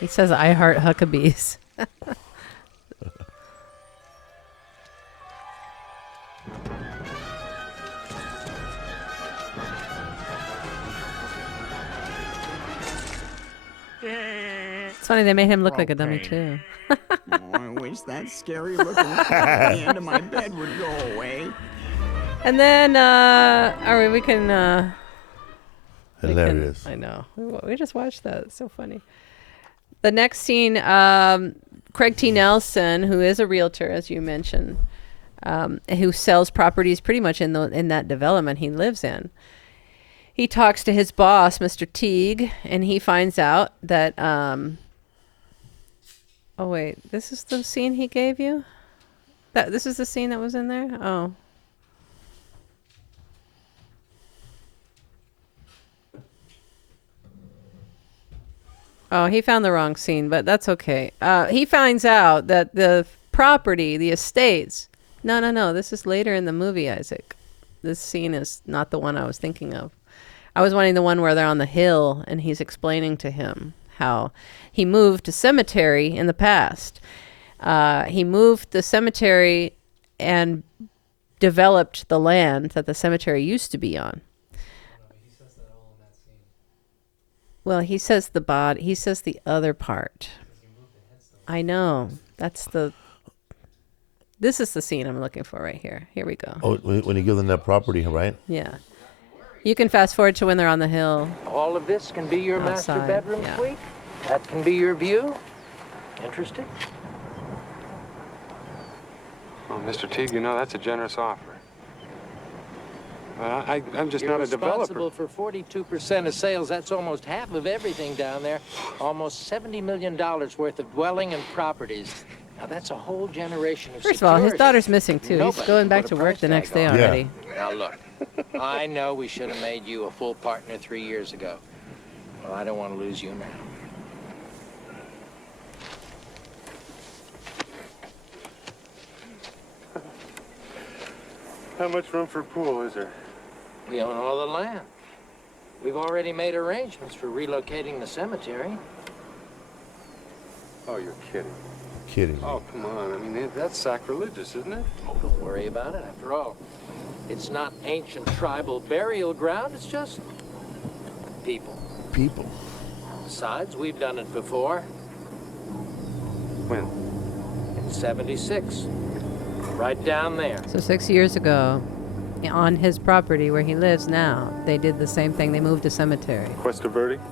He says, I heart Huckabees. It's funny, they made him look like a dummy, too. I wish that scary looking at the end of my bed would go away. And then, all right, we can... Hilarious. I know. We just watched that. It's so funny. The next scene, Craig T. Nelson, who is a realtor, as you mentioned, who sells properties pretty much in that development he lives in. He talks to his boss, Mr. Teague, and he finds out that... oh, wait. This is the scene he gave you? This is the scene that was in there? Oh. Oh, he found the wrong scene, but that's okay. He finds out that the property, the estates... No. This is later in the movie, Isaac. This scene is not the one I was thinking of. I was wanting the one where they're on the hill and he's explaining to him how he moved to cemetery in the past. He moved the cemetery and developed the land that the cemetery used to be on. Well, he says the body. He says the other part. I know. This is the scene I'm looking for right here. Here we go. Oh, when you give them that property, right? Yeah. You can fast forward to when they're on the hill. All of this can be your master outside. bedroom Yeah. suite. That can be your view. Interesting. Well, Mr. Teague, that's a generous offer. I'm just not a developer. Responsible for 42% of sales. That's almost half of everything down there. Almost $70 million worth of dwelling and properties. Now, that's a whole generation of First of all, his security. daughter's missing, too. Nobody He's going back put to a work price the next tag day on it. already. Now, look, I know we should have made you a full partner 3 years ago. Well, I don't want to lose you now. How much room for a pool is there? We own all the land. We've already made arrangements for relocating the cemetery. Oh, you're kidding. Kidding. Oh, come on. That's sacrilegious, isn't it? Oh, don't worry about it. After all, it's not ancient tribal burial ground. It's just people. People. Besides, we've done it before. When? In '76. Right down there. So 6 years ago. on his property where he lives now, they did the same thing. They moved a cemetery. Quest a verdict?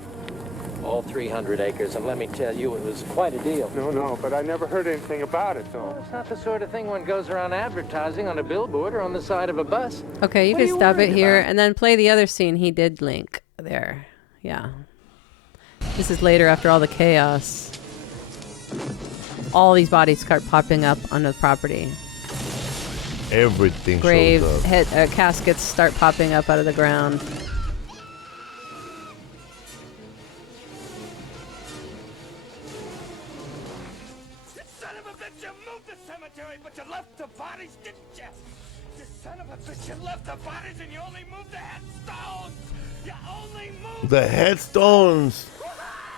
All 300 acres, and let me tell you, it was quite a deal. No, but I never heard anything about it, though. Well, it's not the sort of thing one goes around advertising on a billboard or on the side of a bus. Okay, you What can are you stop it worried here about? and then play the other scene he did link there. Yeah. This is later after all the chaos. All these bodies start popping up on the property. Everything Grave shows up. caskets start popping up out of the ground. Son of a bitch, you moved the cemetery, but you left the bodies, didn't you? You son of a bitch, you left the bodies and you only moved the headstones! You only moved The headstones.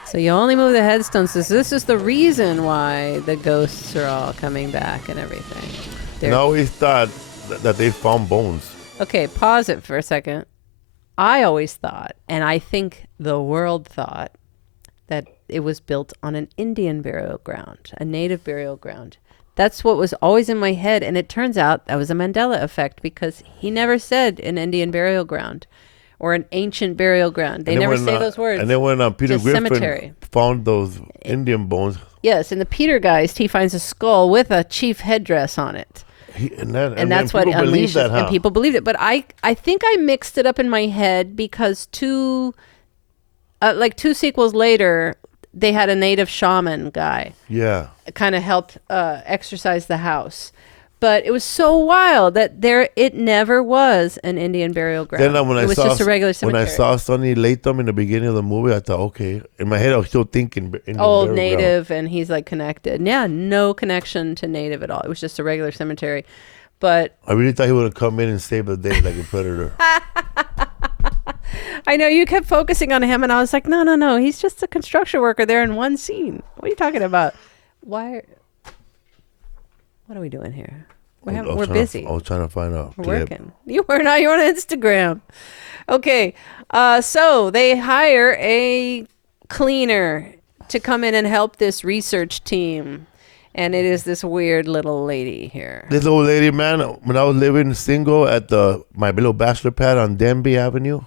So you only move the headstones. This is the reason why the ghosts are all coming back and everything. And I always thought that they found bones. Okay, pause it for a second. I always thought, and I think the world thought, that it was built on an Indian burial ground, a native burial ground. That's what was always in my head, and it turns out that was a Mandela effect because he never said an Indian burial ground or an ancient burial ground. They never say those words. And then when Peter Just Griffin cemetery. found those Indian bones, Yes, in the Petergeist, he finds a skull with a chief headdress on it. and That's what people believe unleashes, that, huh? and people believed it. But I think I mixed it up in my head because two sequels later, they had a native shaman guy. Yeah. Kind of helped exorcise the house. But it was so wild that it never was an Indian burial ground. Then when it was just a regular cemetery. When I saw Sonny Latham in the beginning of the movie, I thought, okay. In my head, I was still thinking Indian Old burial native, and he's like connected. Yeah, no connection to native at all. It was just a regular cemetery. But I really thought he would have come in and saved the day like a predator. I know you kept focusing on him, and I was like, no. He's just a construction worker there in one scene. What are you talking about? What are we doing here? We're busy. I was trying to find out. We're working. You were not. You're on Instagram. Okay. So they hire a cleaner to come in and help this research team. And it is this weird little lady here. This old lady, man, when I was living single at my little bachelor pad on Denby Avenue,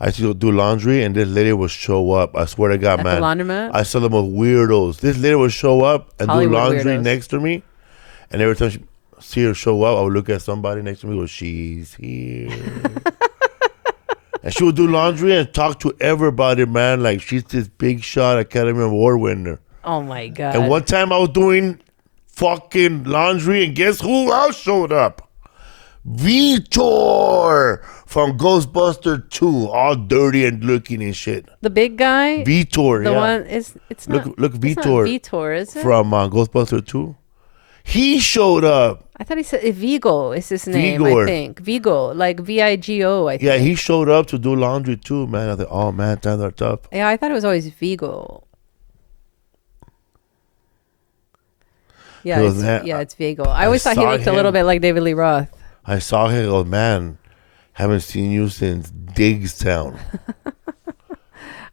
I used to do laundry, and this lady would show up. I swear to God, At man. the laundromat? I saw the most weirdos. This lady would show up and Hollywood do laundry weirdos. next to me. And every time she see her show up, I would look at somebody next to me and go, she's here. And she would do laundry and talk to everybody, man, like she's this big shot Academy Award winner. Oh, my God. And one time I was doing fucking laundry, and guess who else showed up? Vitor from Ghostbuster 2, all dirty and looking and shit. The big guy? Vitor, The yeah. one is, it's not. Look, it's not Vitor. Vitor, is it? From Ghostbuster 2. He showed up. I thought he said Vigo is his name, I Vigor. think. Vigo, like Vigo, I think. Yeah, he showed up to do laundry too, man. I thought, oh man, times are tough. Yeah, I thought it was always Vigo. Yeah, He was it's Vigo. I always thought he saw looked a little him. bit like David Lee Roth. I saw him. Oh man, haven't seen you since Diggstown.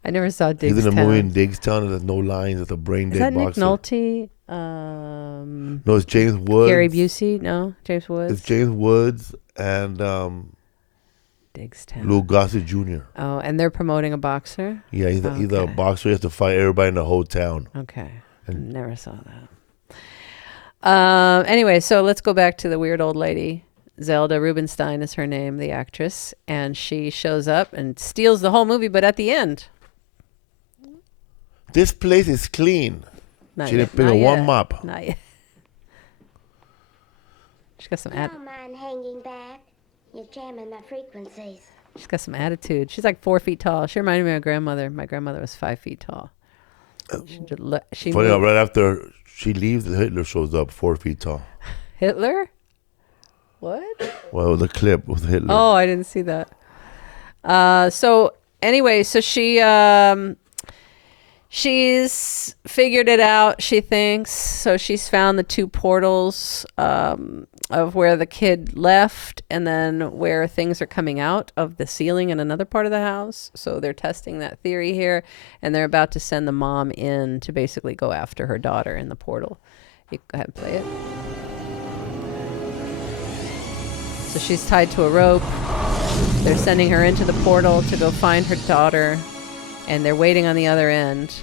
I never saw Diggstown. He's in a movie in Diggstown. And there's no lines. It's a brain Is dead that Nick boxer. Nolte? No, it's James Woods. Gary Busey? No, James Woods. It's James Woods and Diggstown. Lou Gossett Jr. Oh, and they're promoting a boxer? Yeah, he's a boxer. He has to fight everybody in the whole town. Okay. And Never saw that. Anyway, so let's go back to the weird old lady. Zelda Rubinstein is her name, the actress. And she shows up and steals the whole movie, but at the end. this place is clean. Not She yet, didn't pick not a one yet, mop. Not yet. She's got some Don't mind hanging back. You're jamming my frequencies. She's got some attitude. She's like 4 feet tall. She reminded me of my grandmother. My grandmother was 5 feet tall. She Funny, moved- right after she leaves, Hitler shows up 4 feet tall. Hitler? What? Well, the clip with Hitler. Oh, I didn't see that. So anyway, so she's figured it out, she thinks. So she's found the 2 portals of where the kid left and then where things are coming out of the ceiling in another part of the house. So they're testing that theory here, and they're about to send the mom in to basically go after her daughter in the portal. You go ahead and play it. So she's tied to a rope. They're sending her into the portal to go find her daughter, and they're waiting on the other end.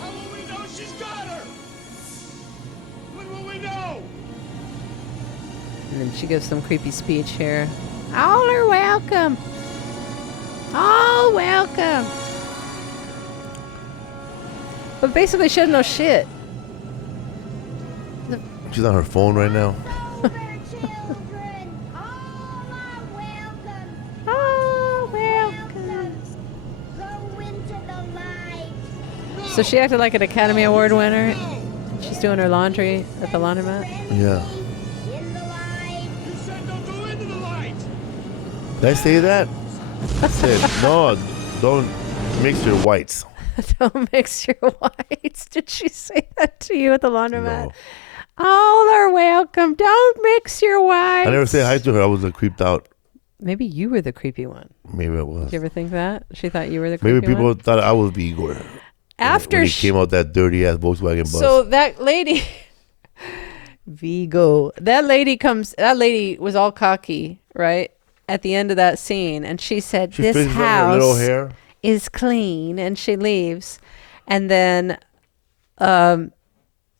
How will we know she's got her? When will we know? And then she gives some creepy speech here. All are welcome. All welcome. But basically, she doesn't know shit. She's on her phone right now. Oh, welcome. So she acted like an Academy Award winner. She's doing her laundry at the laundromat. Yeah. Did I say that? I said, no, don't mix your whites. Don't mix your whites. Did she say that to you at the laundromat? No. All are welcome. Don't mix your whites. I never said hi to her. I was creeped out. Maybe you were the creepy one. Maybe I was. Did you ever think that? She thought you were the creepy one? Maybe people thought I was Igor. After when he came out that dirty ass Volkswagen bus. So that lady, Vigo, that lady was all cocky, right? At the end of that scene. And she said, this house little hair is clean. And she leaves. And then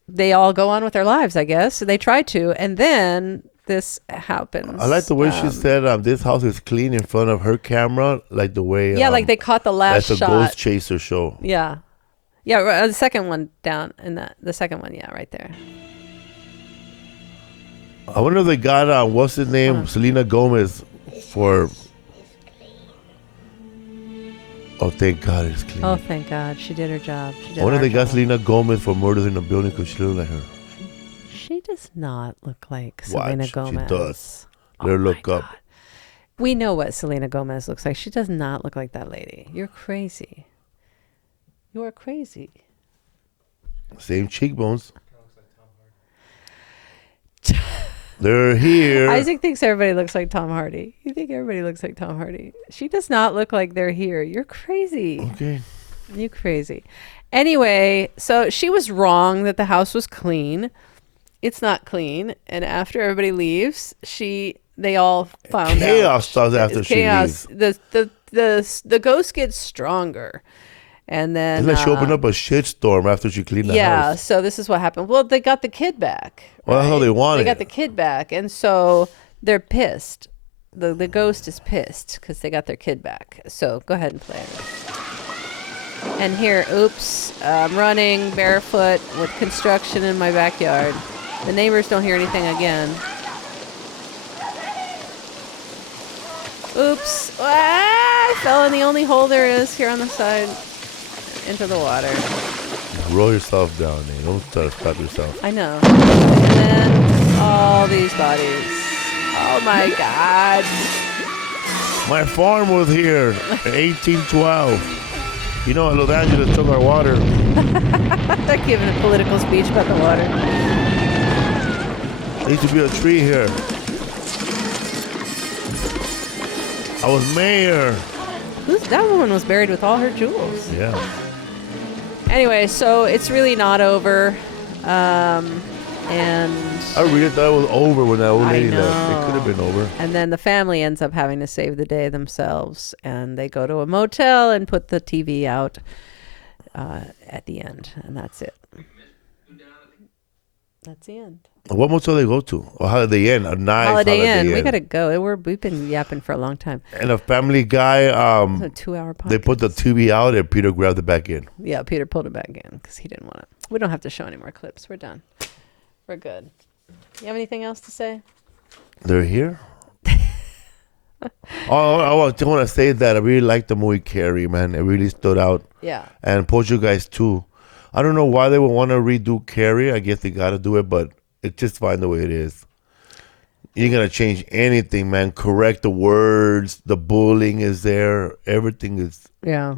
they all go on with their lives, I guess. So they try to. And then this happens. I like the way she said this house is clean in front of her camera. Like the way. Yeah, like they caught the last shot. That's a Ghost Chaser show. Yeah. Yeah, the second one down in the second one, yeah, right there. I wonder if they got what's his name, Selena Gomez, for. Oh, thank God it's clean. Oh, thank God, she did her job. I wonder if they got Selena Gomez for Murders in the Building because she looked like her. She does not look like Selena Gomez. She does. Let her look up. We know what Selena Gomez looks like. She does not look like that lady. You're crazy. You are crazy. Same cheekbones. They're here. Isaac thinks everybody looks like Tom Hardy. You think everybody looks like Tom Hardy? She does not look like they're here. You're crazy. Okay. You crazy. Anyway, so she was wrong that the house was clean. It's not clean. And after everybody leaves, they all found chaos starts after she leaves. The ghost gets stronger. And then isn't that she opened up a shitstorm after she cleaned the house? Yeah, so this is what happened. Well, they got the kid back. Well, that's how they wanted. They got the kid back, and so they're pissed. The ghost is pissed because they got their kid back. So go ahead and play it. And here, oops, I'm running barefoot with construction in my backyard. The neighbors don't hear anything again. Oops. I fell in the only hole there is here on the side into the water. Roll yourself down, man. Don't try to stop yourself. I know. And then all these bodies. Oh my God. My farm was here in 1812. You know, Los Angeles took our water. They're giving a political speech about the water. There used to be a tree here. I was mayor. That woman was buried with all her jewels. Yeah. Anyway, so it's really not over. And I really thought it was over when that old lady left. It could have been over. And then the family ends up having to save the day themselves. And they go to a motel and put the TV out at the end. And that's it. That's the end. What motel they go to? Or Holiday Inn? A nice Holiday Inn. We gotta go. We've been yapping for a long time. And a Family Guy. It's a 2-hour podcast. They put the TV out and Peter grabbed it back in. Yeah, Peter pulled it back in because he didn't want it. We don't have to show any more clips. We're done. We're good. You have anything else to say? They're here. I just want to say that I really liked the movie Carrie, man. It really stood out. Yeah. And Poltergeist too. I don't know why they would want to redo Carrie. I guess they got to do it, but it's just fine the way it is. You ain't going to change anything, man. Correct the words. The bullying is there. Everything is. Yeah.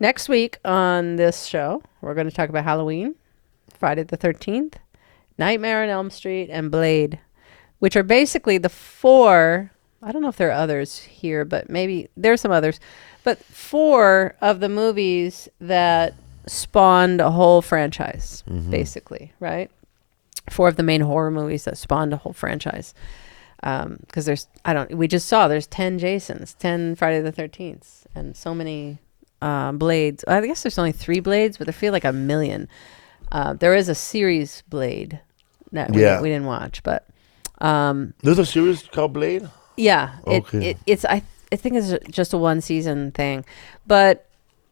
Next week on this show, we're going to talk about Halloween, Friday the 13th, Nightmare on Elm Street, and Blade, which are basically the 4. I don't know if there are others here, but maybe there's some others. But 4 of the movies that spawned a whole franchise, basically, right? 4 of the main horror movies that spawned a whole franchise. Because we just saw there's 10 Jasons, 10 Friday the 13th, and so many Blades. I guess there's only 3 Blades, but I feel like a million. There is a series Blade that we didn't watch, but there's a series called Blade. Yeah, okay. I think it's just a 1-season thing, but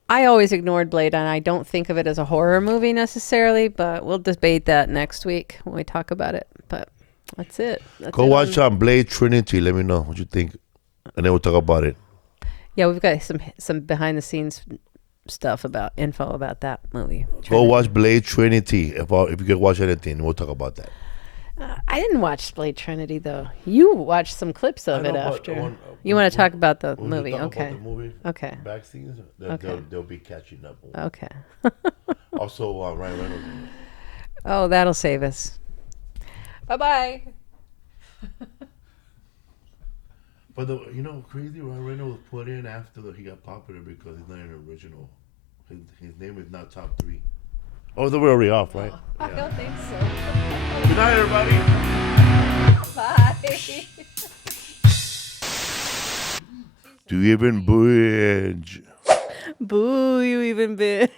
I always ignored Blade, and I don't think of it as a horror movie necessarily. But we'll debate that next week when we talk about it. But that's it. Go watch Blade Trinity. Let me know what you think, and then we'll talk about it. Yeah, we've got some behind the scenes stuff info about that movie. Go watch Blade Trinity. If you can watch anything, we'll talk about that. I didn't watch Blade Trinity though. You watched some clips of it after. You want to talk about the movie? Okay. About the movie, okay. Back scenes. They'll be catching up. Okay. Also, Ryan Reynolds. Oh, that'll save us. Bye-bye. But crazy, Ryan Reynolds was put in after he got popular because he's not an original. His name is not top 3. Oh, we're already off, right? I don't think so. Good night, everybody. Bye. Do you even binge? Boo, you even binge.